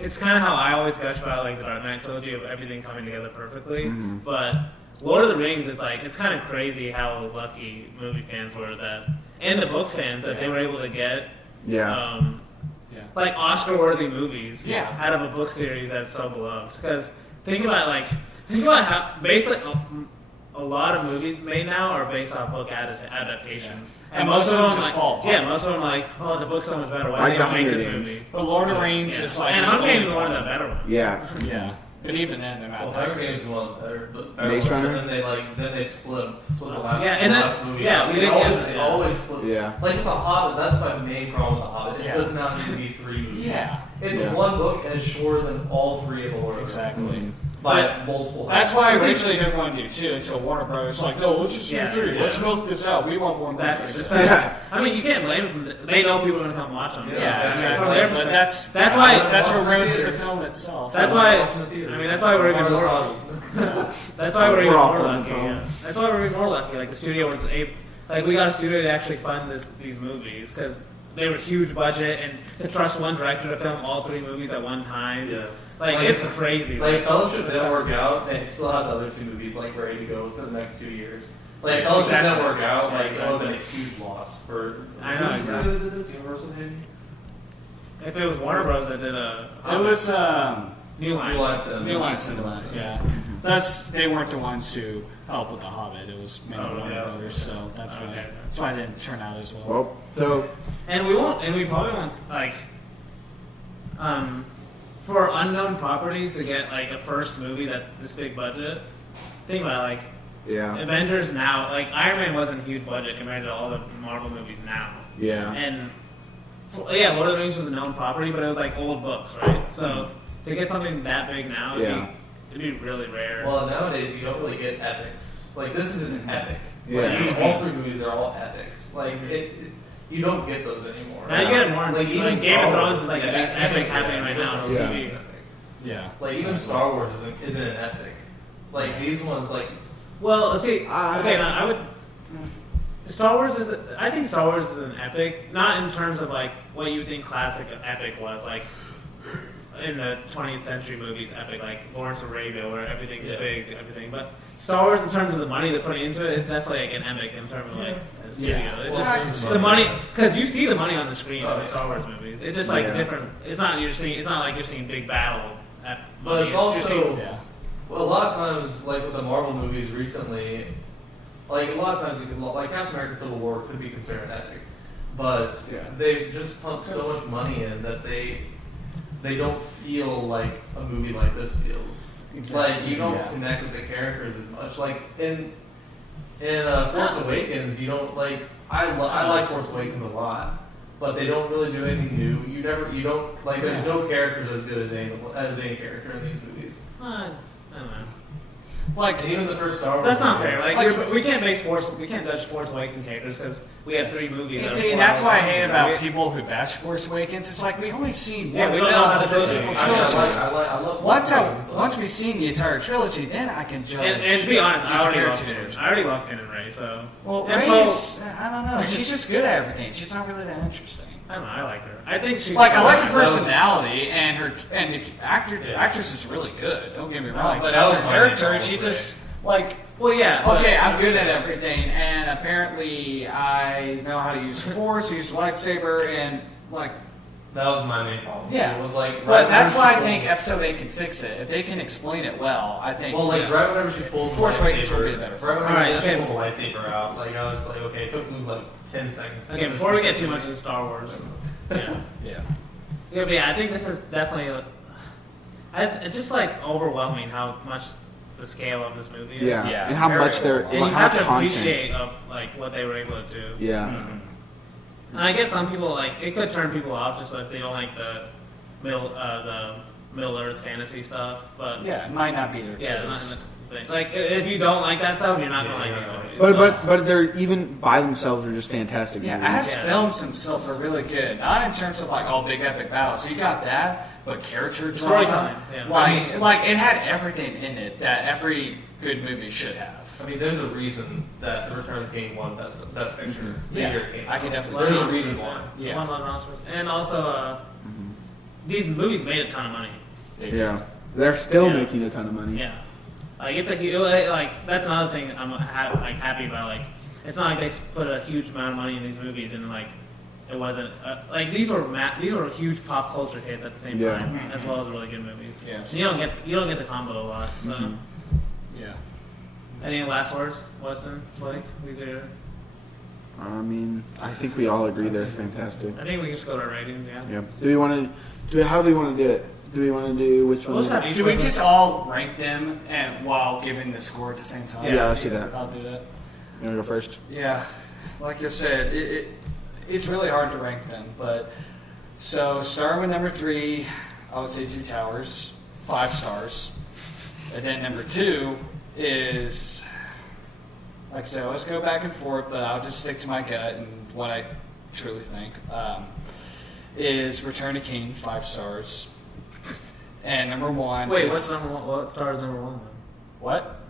it's kind of how I always gush about like the Dark Knight trilogy of everything coming together perfectly. Mm-hmm. But Lord of the Rings, it's kind of crazy how lucky movie fans were that, and the book fans that they were able to get. Yeah. Like Oscar-worthy movies out of a book series that's so beloved. Because think about how basically a lot of movies made now are based off book adaptations, And most of them just fall apart. Yeah, most of them are like, oh, the book's so much better. Why Like did the they make Hunger this Games. movie? But Lord of the Rings is like And Hunger Games is one of the better ones. Yeah. Yeah. But even then, they're not Well, that Hunger great. Games is one of the better. But Maze Runner? then they split the last Yeah, and the then- last movie. yeah, up. we they didn't always get- split. Yeah. Like with the Hobbit, that's my main problem with the Hobbit. It Yeah. does not need to be 3 movies. Yeah. It's Yeah. one book and it's shorter than all 3 of the Lord of the Rings Exactly. movies by multiple. That's why originally they were going to do 2 until Warner Brothers like, no, let's just do 3. Yeah. Let's milk this out. We want more Exactly. movies. Yeah. I mean, you can't blame them. They know people are going to come watch them. Yeah, exactly. exactly. From their But perspective. that's why. that's what Watch ruins the theaters. film itself. That's why. I mean, that's why we're even more. That's why we're even all more pulling lucky. the phone. Yeah. That's why we're even more lucky. Like the studio was able, like we got a studio to actually fund these movies because they were huge budget and to trust one director to film all 3 movies at one time. Yeah. Like it's crazy. Like Fellowship didn't work out, and still had the other 2 movies like ready to go for the next 2 years. Like Fellowship didn't work out, like it would have been a huge loss for. I know, Who's exactly. did this Universal maybe? If it was Warner Bros. That did It was New Line. New Line Cinema. Yeah, they weren't the ones who helped with the Hobbit. It was mainly Warner yeah. Brothers, so that's why it didn't turn out as well. Well, so And we probably won't like for unknown properties to get like a first movie that this big budget. Think about it, like yeah, Avengers now, like Iron Man wasn't a huge budget compared to all the Marvel movies now. yeah, And yeah, Lord of the Rings was a known property, but it was like old books, right? So to get something that big now, it'd be really rare. Well, nowadays you don't really get epics. Like this is an epic. Yeah. Like, these all 3 movies are all epics. Like you don't get those anymore. Now you get it more. Like Like, even Game of Star Thrones Wars is like a big yeah, epic yeah, happening right Game now of on Thrones Yeah. is an TV. epic. Yeah, Like even Star Wars isn't an epic. Like these ones, like Well, see, okay, now I would. Star Wars is. I think Star Wars is an epic, not in terms of like what you would think classic epic was, like in the 20th century movies, epic, like Lawrence of Arabia, where everything's big, everything. But Star Wars, in terms of the money they're putting into it, it's definitely like an epic in terms of like a studio. It just the money, because you see the money on the screen in the Star Wars movies. It's just like different. It's not It's not like you're seeing big battle. But it's You're also seeing- well, a lot of times, like with the Marvel movies recently, like a lot of times you can like Captain America: Civil War could be considered epic, but they've just pumped so much money in that they don't feel like a movie like this feels. Like you don't connect with the characters as much. Like in Force Awakens, you don't like. I like Force Awakens a lot, but they don't really do anything new. You don't like. There's no characters as good as any character in these movies. I don't know. Like even the first Star Wars. That's not fair. Like we can't judge Force Awakens characters because we had 3 movies. You see, that's what I hate about people who bash Force Awakens. It's like we only seen one we film don't know of the sequel trilogy. I love Once we've seen the entire trilogy, then I can judge. And to be honest, I already love Finn and Rey. So Rey's, I don't know. She's just good at everything. She's not really that interesting. I don't know. I like her. I think she's I like her personality and the actress is really good. Don't get me wrong, but as her character, she just like. Well, yeah. Okay, I'm good at everything, and apparently I know how to use the Force, use the lightsaber, and like. That was my main problem. Yeah, it was like. But that's why I think Episode 8 can fix it. If they can explain it well, I think. Well, like right whenever she pulled the Force Awakens would be lightsaber, better. right whenever she pulled the lightsaber out, like I was like, okay, it took me like 10 seconds. Okay, before we get too much into Star Wars. Yeah. I think this is definitely. It's just like overwhelming how much the scale of this movie is. Yeah. And how much they're and you how have much to content. appreciate of like what they were able to do. Yeah. Mm-hmm. And I get some people like it could turn people off just if they don't like the Middle Earth fantasy stuff. But Yeah, it might not be their yeah, taste. like if you don't like that stuff, you're not gonna like these movies. But they're even by themselves are just fantastic Yeah, movies. as films themselves are really good. Not in terms of like all big epic battles. So you got that, but character drama. Storytelling, yeah. Like it had everything in it that every good movie should have. I mean, there's a reason that The Return of the King won Best Picture. Yeah, I can definitely There's see a reason why. Yeah. One Love Oscars. And also, these movies made a ton of money. Yeah. They're still making a ton of money. Yeah, like it's like that's another thing I'm happy about. Like it's not like they put a huge amount of money in these movies and like it wasn't like these were huge pop culture hits at the same time as well as really good movies. Yes. You don't get the combo a lot. So Yeah. Any last words, Weston? Blake? These are. I mean, I think we all agree they're fantastic. I think we can just go to our ratings. Yeah. Yeah. Do we want to? How do we want to do it? Do we want to do which one? Let's have each Do we person- just all rank them and while giving the score at the same time? Yeah, let's do that. I'll do that. You want to go first? Yeah, like I said, it's really hard to rank them, but so starting with number 3, I would say 2 Towers, 5 stars, and then number 2 is, like I said, let's go back and forth, but I'll just stick to my gut and what I truly think. Is Return of King, 5 stars, and number 1. Wait, is, what's number one? What star is number 1 then? What?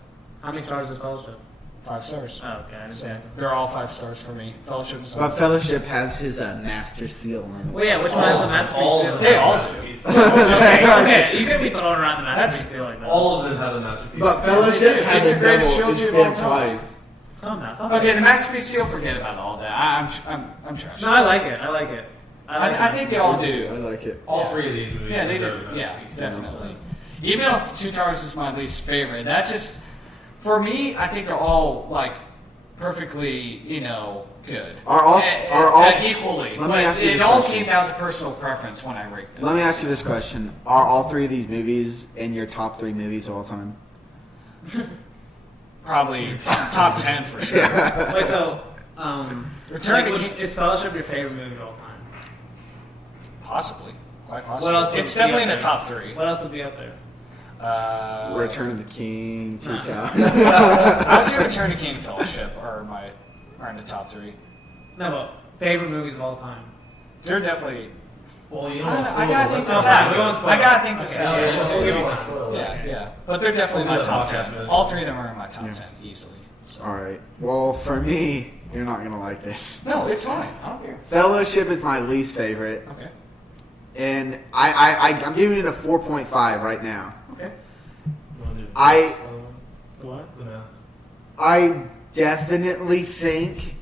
How many stars is Fellowship? 5 stars. Oh, okay. I didn't So say. they're all 5 stars for me. Fellowship is But Fellowship has his master seal on it. Well, yeah, which one has the masterpiece all seal? of They all do. okay, you can be throwing around the masterpiece seal like that. All of them have a masterpiece. But Fellowship It's has the a greatest double. trilogy It's of all stamped time. twice. Calm down. Stop Okay, it. the masterpiece seal. Forget about all that. I'm trash. No, I like it. I like it. I think they all I do. like it. All 3 of these movies. Yeah, they do. deserve a Yeah, masterpiece. definitely. Even if 2 Towers is my least favorite, that's just for me. I think they're all like perfectly, good. Are all equally? Let me But ask you it this all question. came down to personal preference when I ranked them. Let me ask you this question: are all 3 of these movies in your top 3 movies of all time? Probably top 10 for sure. Wait, so Return to King is Fellowship your favorite movie of all time? Possibly, quite possibly. What else would It's be definitely up in the there? top 3. What else would be up there? Return of the King, Two Nah. Towers. I would say Return to King and Fellowship are in the top 3. No, but favorite movies of all time. They're definitely. Well, you know, I gotta think Oh, this fine, out. we won't spoil I it. gotta think Okay, this yeah, out. yeah, we'll give you one. time. Yeah. But they're definitely We'll my do the top podcast 10. then. All 3 of them are in my top 10 easily. So. All right. Well, for me, you're not gonna like this. No, it's fine. I don't care. Fellowship is my least favorite, Okay. and I'm giving it a 4.5 right now. Okay. I What? The math. I definitely think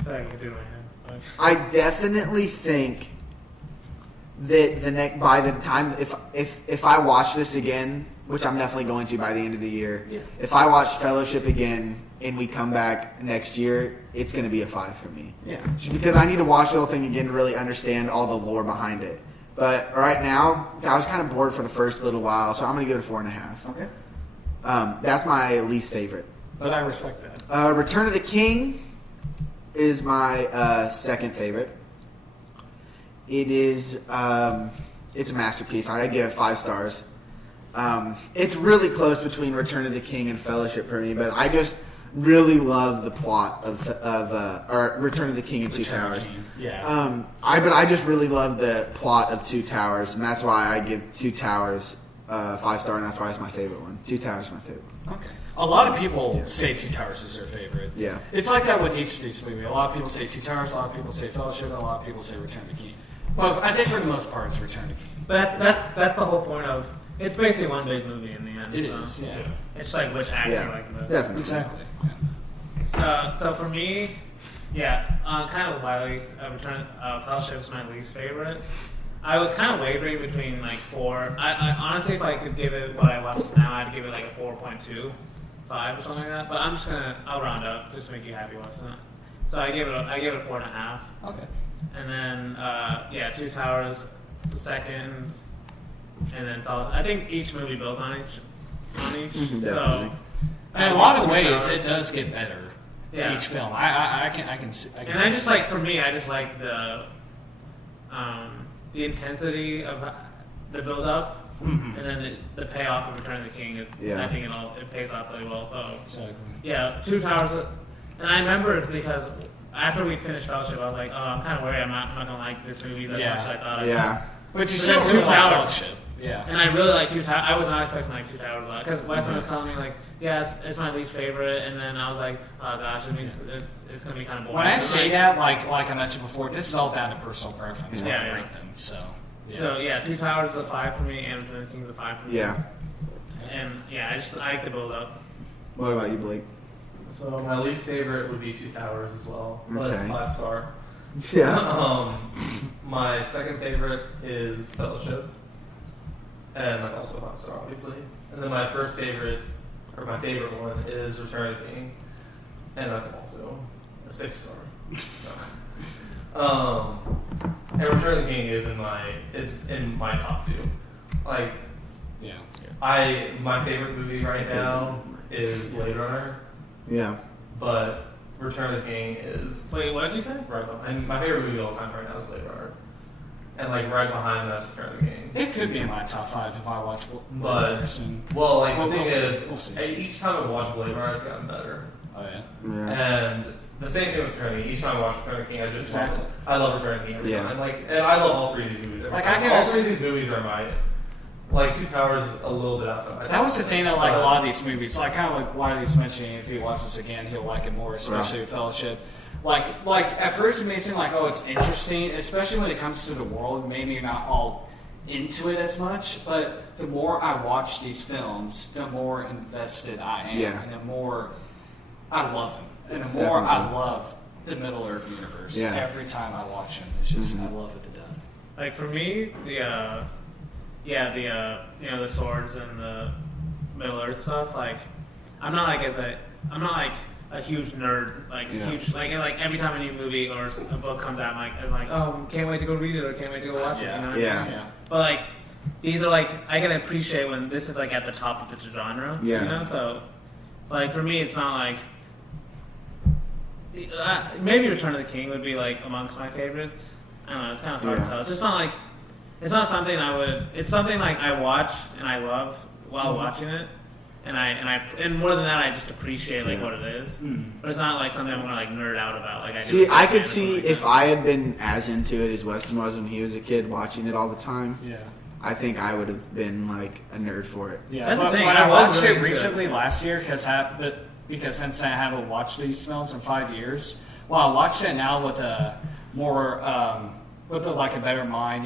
I can do it in my head. I definitely think that by the time if I watch this again, which I'm definitely going to by the end of the year, if I watch Fellowship again and we come back next year, it's going to be a 5 for me. Yeah. Just because I need to watch the whole thing again to really understand all the lore behind it. But right now, I was kind of bored for the first little while, so I'm going to give it a 4.5. Okay. That's my least favorite. But I respect that. Return of the King is my second favorite. It is it's a masterpiece. I give it 5 stars. It's really close between Return of the King and Fellowship for me, but I just really love the plot of Return of the King and Two Towers. Yeah. I just really love the plot of Two Towers, and that's why I give Two Towers 5-star, and that's why it's my favorite one. Two Towers is my favorite one. Okay. A lot of people say Two Towers is their favorite. Yeah. It's like that with each of these movies. A lot of people say Two Towers, a lot of people say Fellowship, and a lot of people say Return of the King. But I think for the most part, it's Return of the King. But that's the whole point of. It's basically one big movie in the end. It is, yeah. It's like which actor you like the most. Definitely. Exactly. So for me, kind of wildly, Fellowship is my least favorite. I was kind of wavering between like 4. I honestly, if I could give it what I watched now, I'd give it like a 4.25 or something like that. But I'll round up just to make you happy, Weston. So I give it a 4.5. Okay. And then Two Towers, the second, and then Fellowship. I think each movie builds on each. So. In a lot of ways, it does get better. Yeah. Each film, I can see. And I just like, for me, I just like the intensity of the build up, and then the payoff of Return of the King. I think it pays off really well. So yeah, Two Towers. And I remember because after we finished Fellowship, I was like, oh, I'm kind of worried I'm not gonna like this movie as much as I thought. Yeah. But you said Two Towers. Fellowship. Yeah. And I really like Two Towers. I was not expecting like Two Towers a lot because Weston was telling me like, it's my least favorite, and then I was like, oh gosh, it means it's gonna be kind of boring. When I say that, like I mentioned before, this is all down to personal preference. Yeah. I rate them. So Two Towers is a 5 for me, and Return of the King is a 5 for me. Yeah. And I like the build up. What about you, Blake? So my least favorite would be Two Towers as well, but it's 5-star. Yeah. My second favorite is Fellowship, and that's also 5-star, obviously. And then my favorite one is Return of the King, and that's also a 6-star. And Return of the King is in my top 2. Like, my favorite movie right now is Blade Runner. Yeah. But Return of the King is... Wait, what did you say? Right behind. My favorite movie of all time right now is Blade Runner. And like right behind that's Return of the King. it could be in my top 5 if I watch. The thing is, each time I watch Blade Runner, it's gotten better. Oh yeah. And the same thing with Return of the King. Each time I watch Return of the King, I love Return of the King every time. And I love all 3 of these movies. All 3 of these movies are my... Like, Two Towers is a little bit outside. That was the thing that, like, a lot of these movies, like, kind of like Wiley's mentioning, if he watches this again, he'll like it more, especially with Fellowship. Like, at first it may seem like, oh, it's interesting, especially when it comes to the world. Maybe you're not all into it as much, but the more I watch these films, the more invested I am, and the more I love them, and the more I love the Middle Earth universe. Every time I watch them, it's just I love it to death. Like for me, the swords and the Middle Earth stuff. Like, I'm not like a huge nerd. Like huge. Like every time a new movie or a book comes out, I'm like, oh, can't wait to go read it or can't wait to go watch it. You know? Yeah. But like, these are like I can appreciate when this is like at the top of the genre. Yeah. You know, so like for me, it's not like. Maybe Return of the King would be like amongst my favorites. I don't know. It's kind of hard to tell. It's just not like. It's not something I would. It's something like I watch and I love while watching it, and more than that, I just appreciate like what it is. But it's not like something I'm gonna like nerd out about. Like I could see if I had been as into it as Weston was when he was a kid, watching it all the time. Yeah. I think I would have been like a nerd for it. Yeah, that's but the thing. When I watched it recently last year, because since I haven't watched these films in 5 years, well, I watched it now with a more. With a better mind,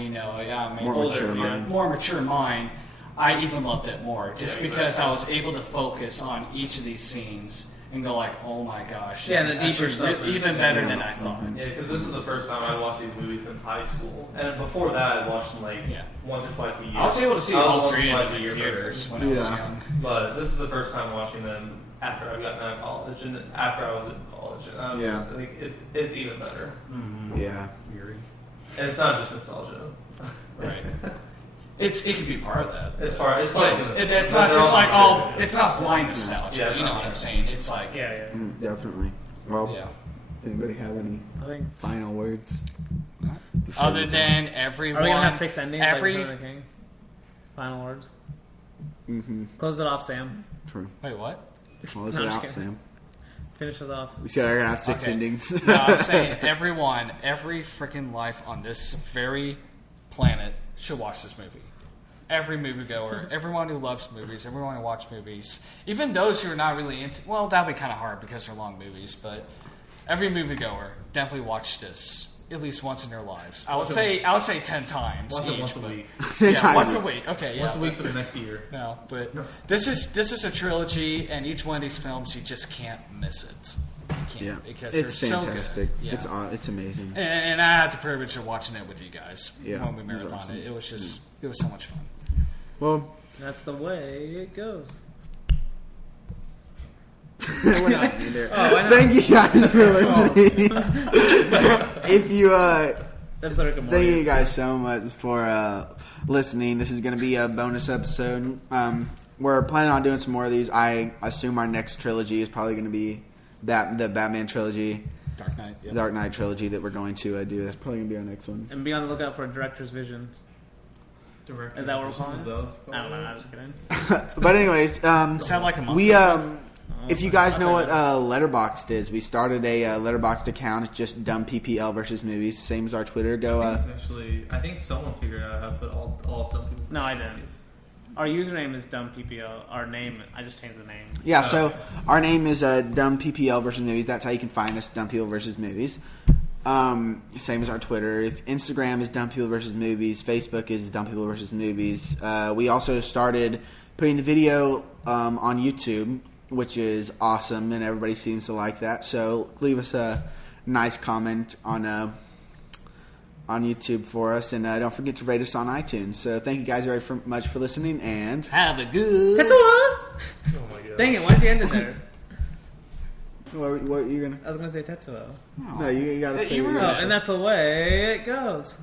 more mature mind, I even loved it more. Just because I was able to focus on each of these scenes and go like, oh my gosh, this is even better than I thought. Yeah, because this is the first time I watched these movies since high school, and before that, I watched them once or twice a year. I was able to see all 3 in the theaters when I was young. But this is the first time watching them after I got out of college and after I was in college. And I think it's even better. Mm-hmm. Yeah. And it's not just nostalgia. Right. It could be part of that. It's part of it. It's not just like, it's not blind nostalgia. You know what I'm saying? It's like... Definitely. Well, does anybody have any final words? Other than everyone... Are we going to have 6 endings? Every... Like King? Final words? Mm-hmm. Close it off, Sam. True. Wait, what? Close No, it I'm just out, kidding. Sam. Finish us off. We said we're gonna have 6 Okay. endings. No, I'm saying every freaking life on this very planet should watch this movie. Every moviegoer, everyone who loves movies, everyone who watches movies, even those who are not really into. Well, that'd be kind of hard because they're long movies, but every moviegoer definitely watch this at least once in their lives. I would say 10 times. Watch it each, once a but- week. Yeah, once a week. Okay, yeah. Once a week for the next year. No, but this is a trilogy, and each one of these films you just can't miss it. You can't, Yeah, because it's they're fantastic. So good. Yeah. It's amazing. And I had the privilege of watching it with you guys Yeah, when we it was marathoned awesome. it. It was just it was so much fun. Well, That's the way it goes. we're not either. I know. Thank you guys for listening. If you That's the Rick and thank Morty. you guys so much for listening. This is going to be a bonus episode. We're planning on doing some more of these. I assume our next trilogy is probably going to be the Batman trilogy, Dark Knight. Yep. Dark Knight trilogy that we're going to do. That's probably going to be our next one. And be on the lookout for director's visions. Director. Is that what we're calling Is it? that what it's called? I don't know. I'm just kidding. But anyways, Sound like a month. we if you guys I'll know tell what you. Letterboxd is, we started a Letterboxd account. It's just dumb PPL versus movies, same as our Twitter. Go. I think someone figured out how to put all dumb people. No, I didn't. Our username is dumbppo. Our name, I just changed the name. Yeah, so our name is Dumb PPL versus Movies. That's how you can find us, Dumb People versus Movies. Same as our Twitter. If Instagram is Dumb People versus Movies, Facebook is Dumb People versus Movies. We also started putting the video on YouTube, which is awesome, and everybody seems to like that. So leave us a nice comment on YouTube for us, and don't forget to rate us on iTunes. So thank you guys very much for listening, and Have a good. Tetsuo! Oh my god. Dang it, why did you end it there? what you gonna? I was going to say Tetsuo. No, you gotta say. You were- Oh, and that's the way it goes.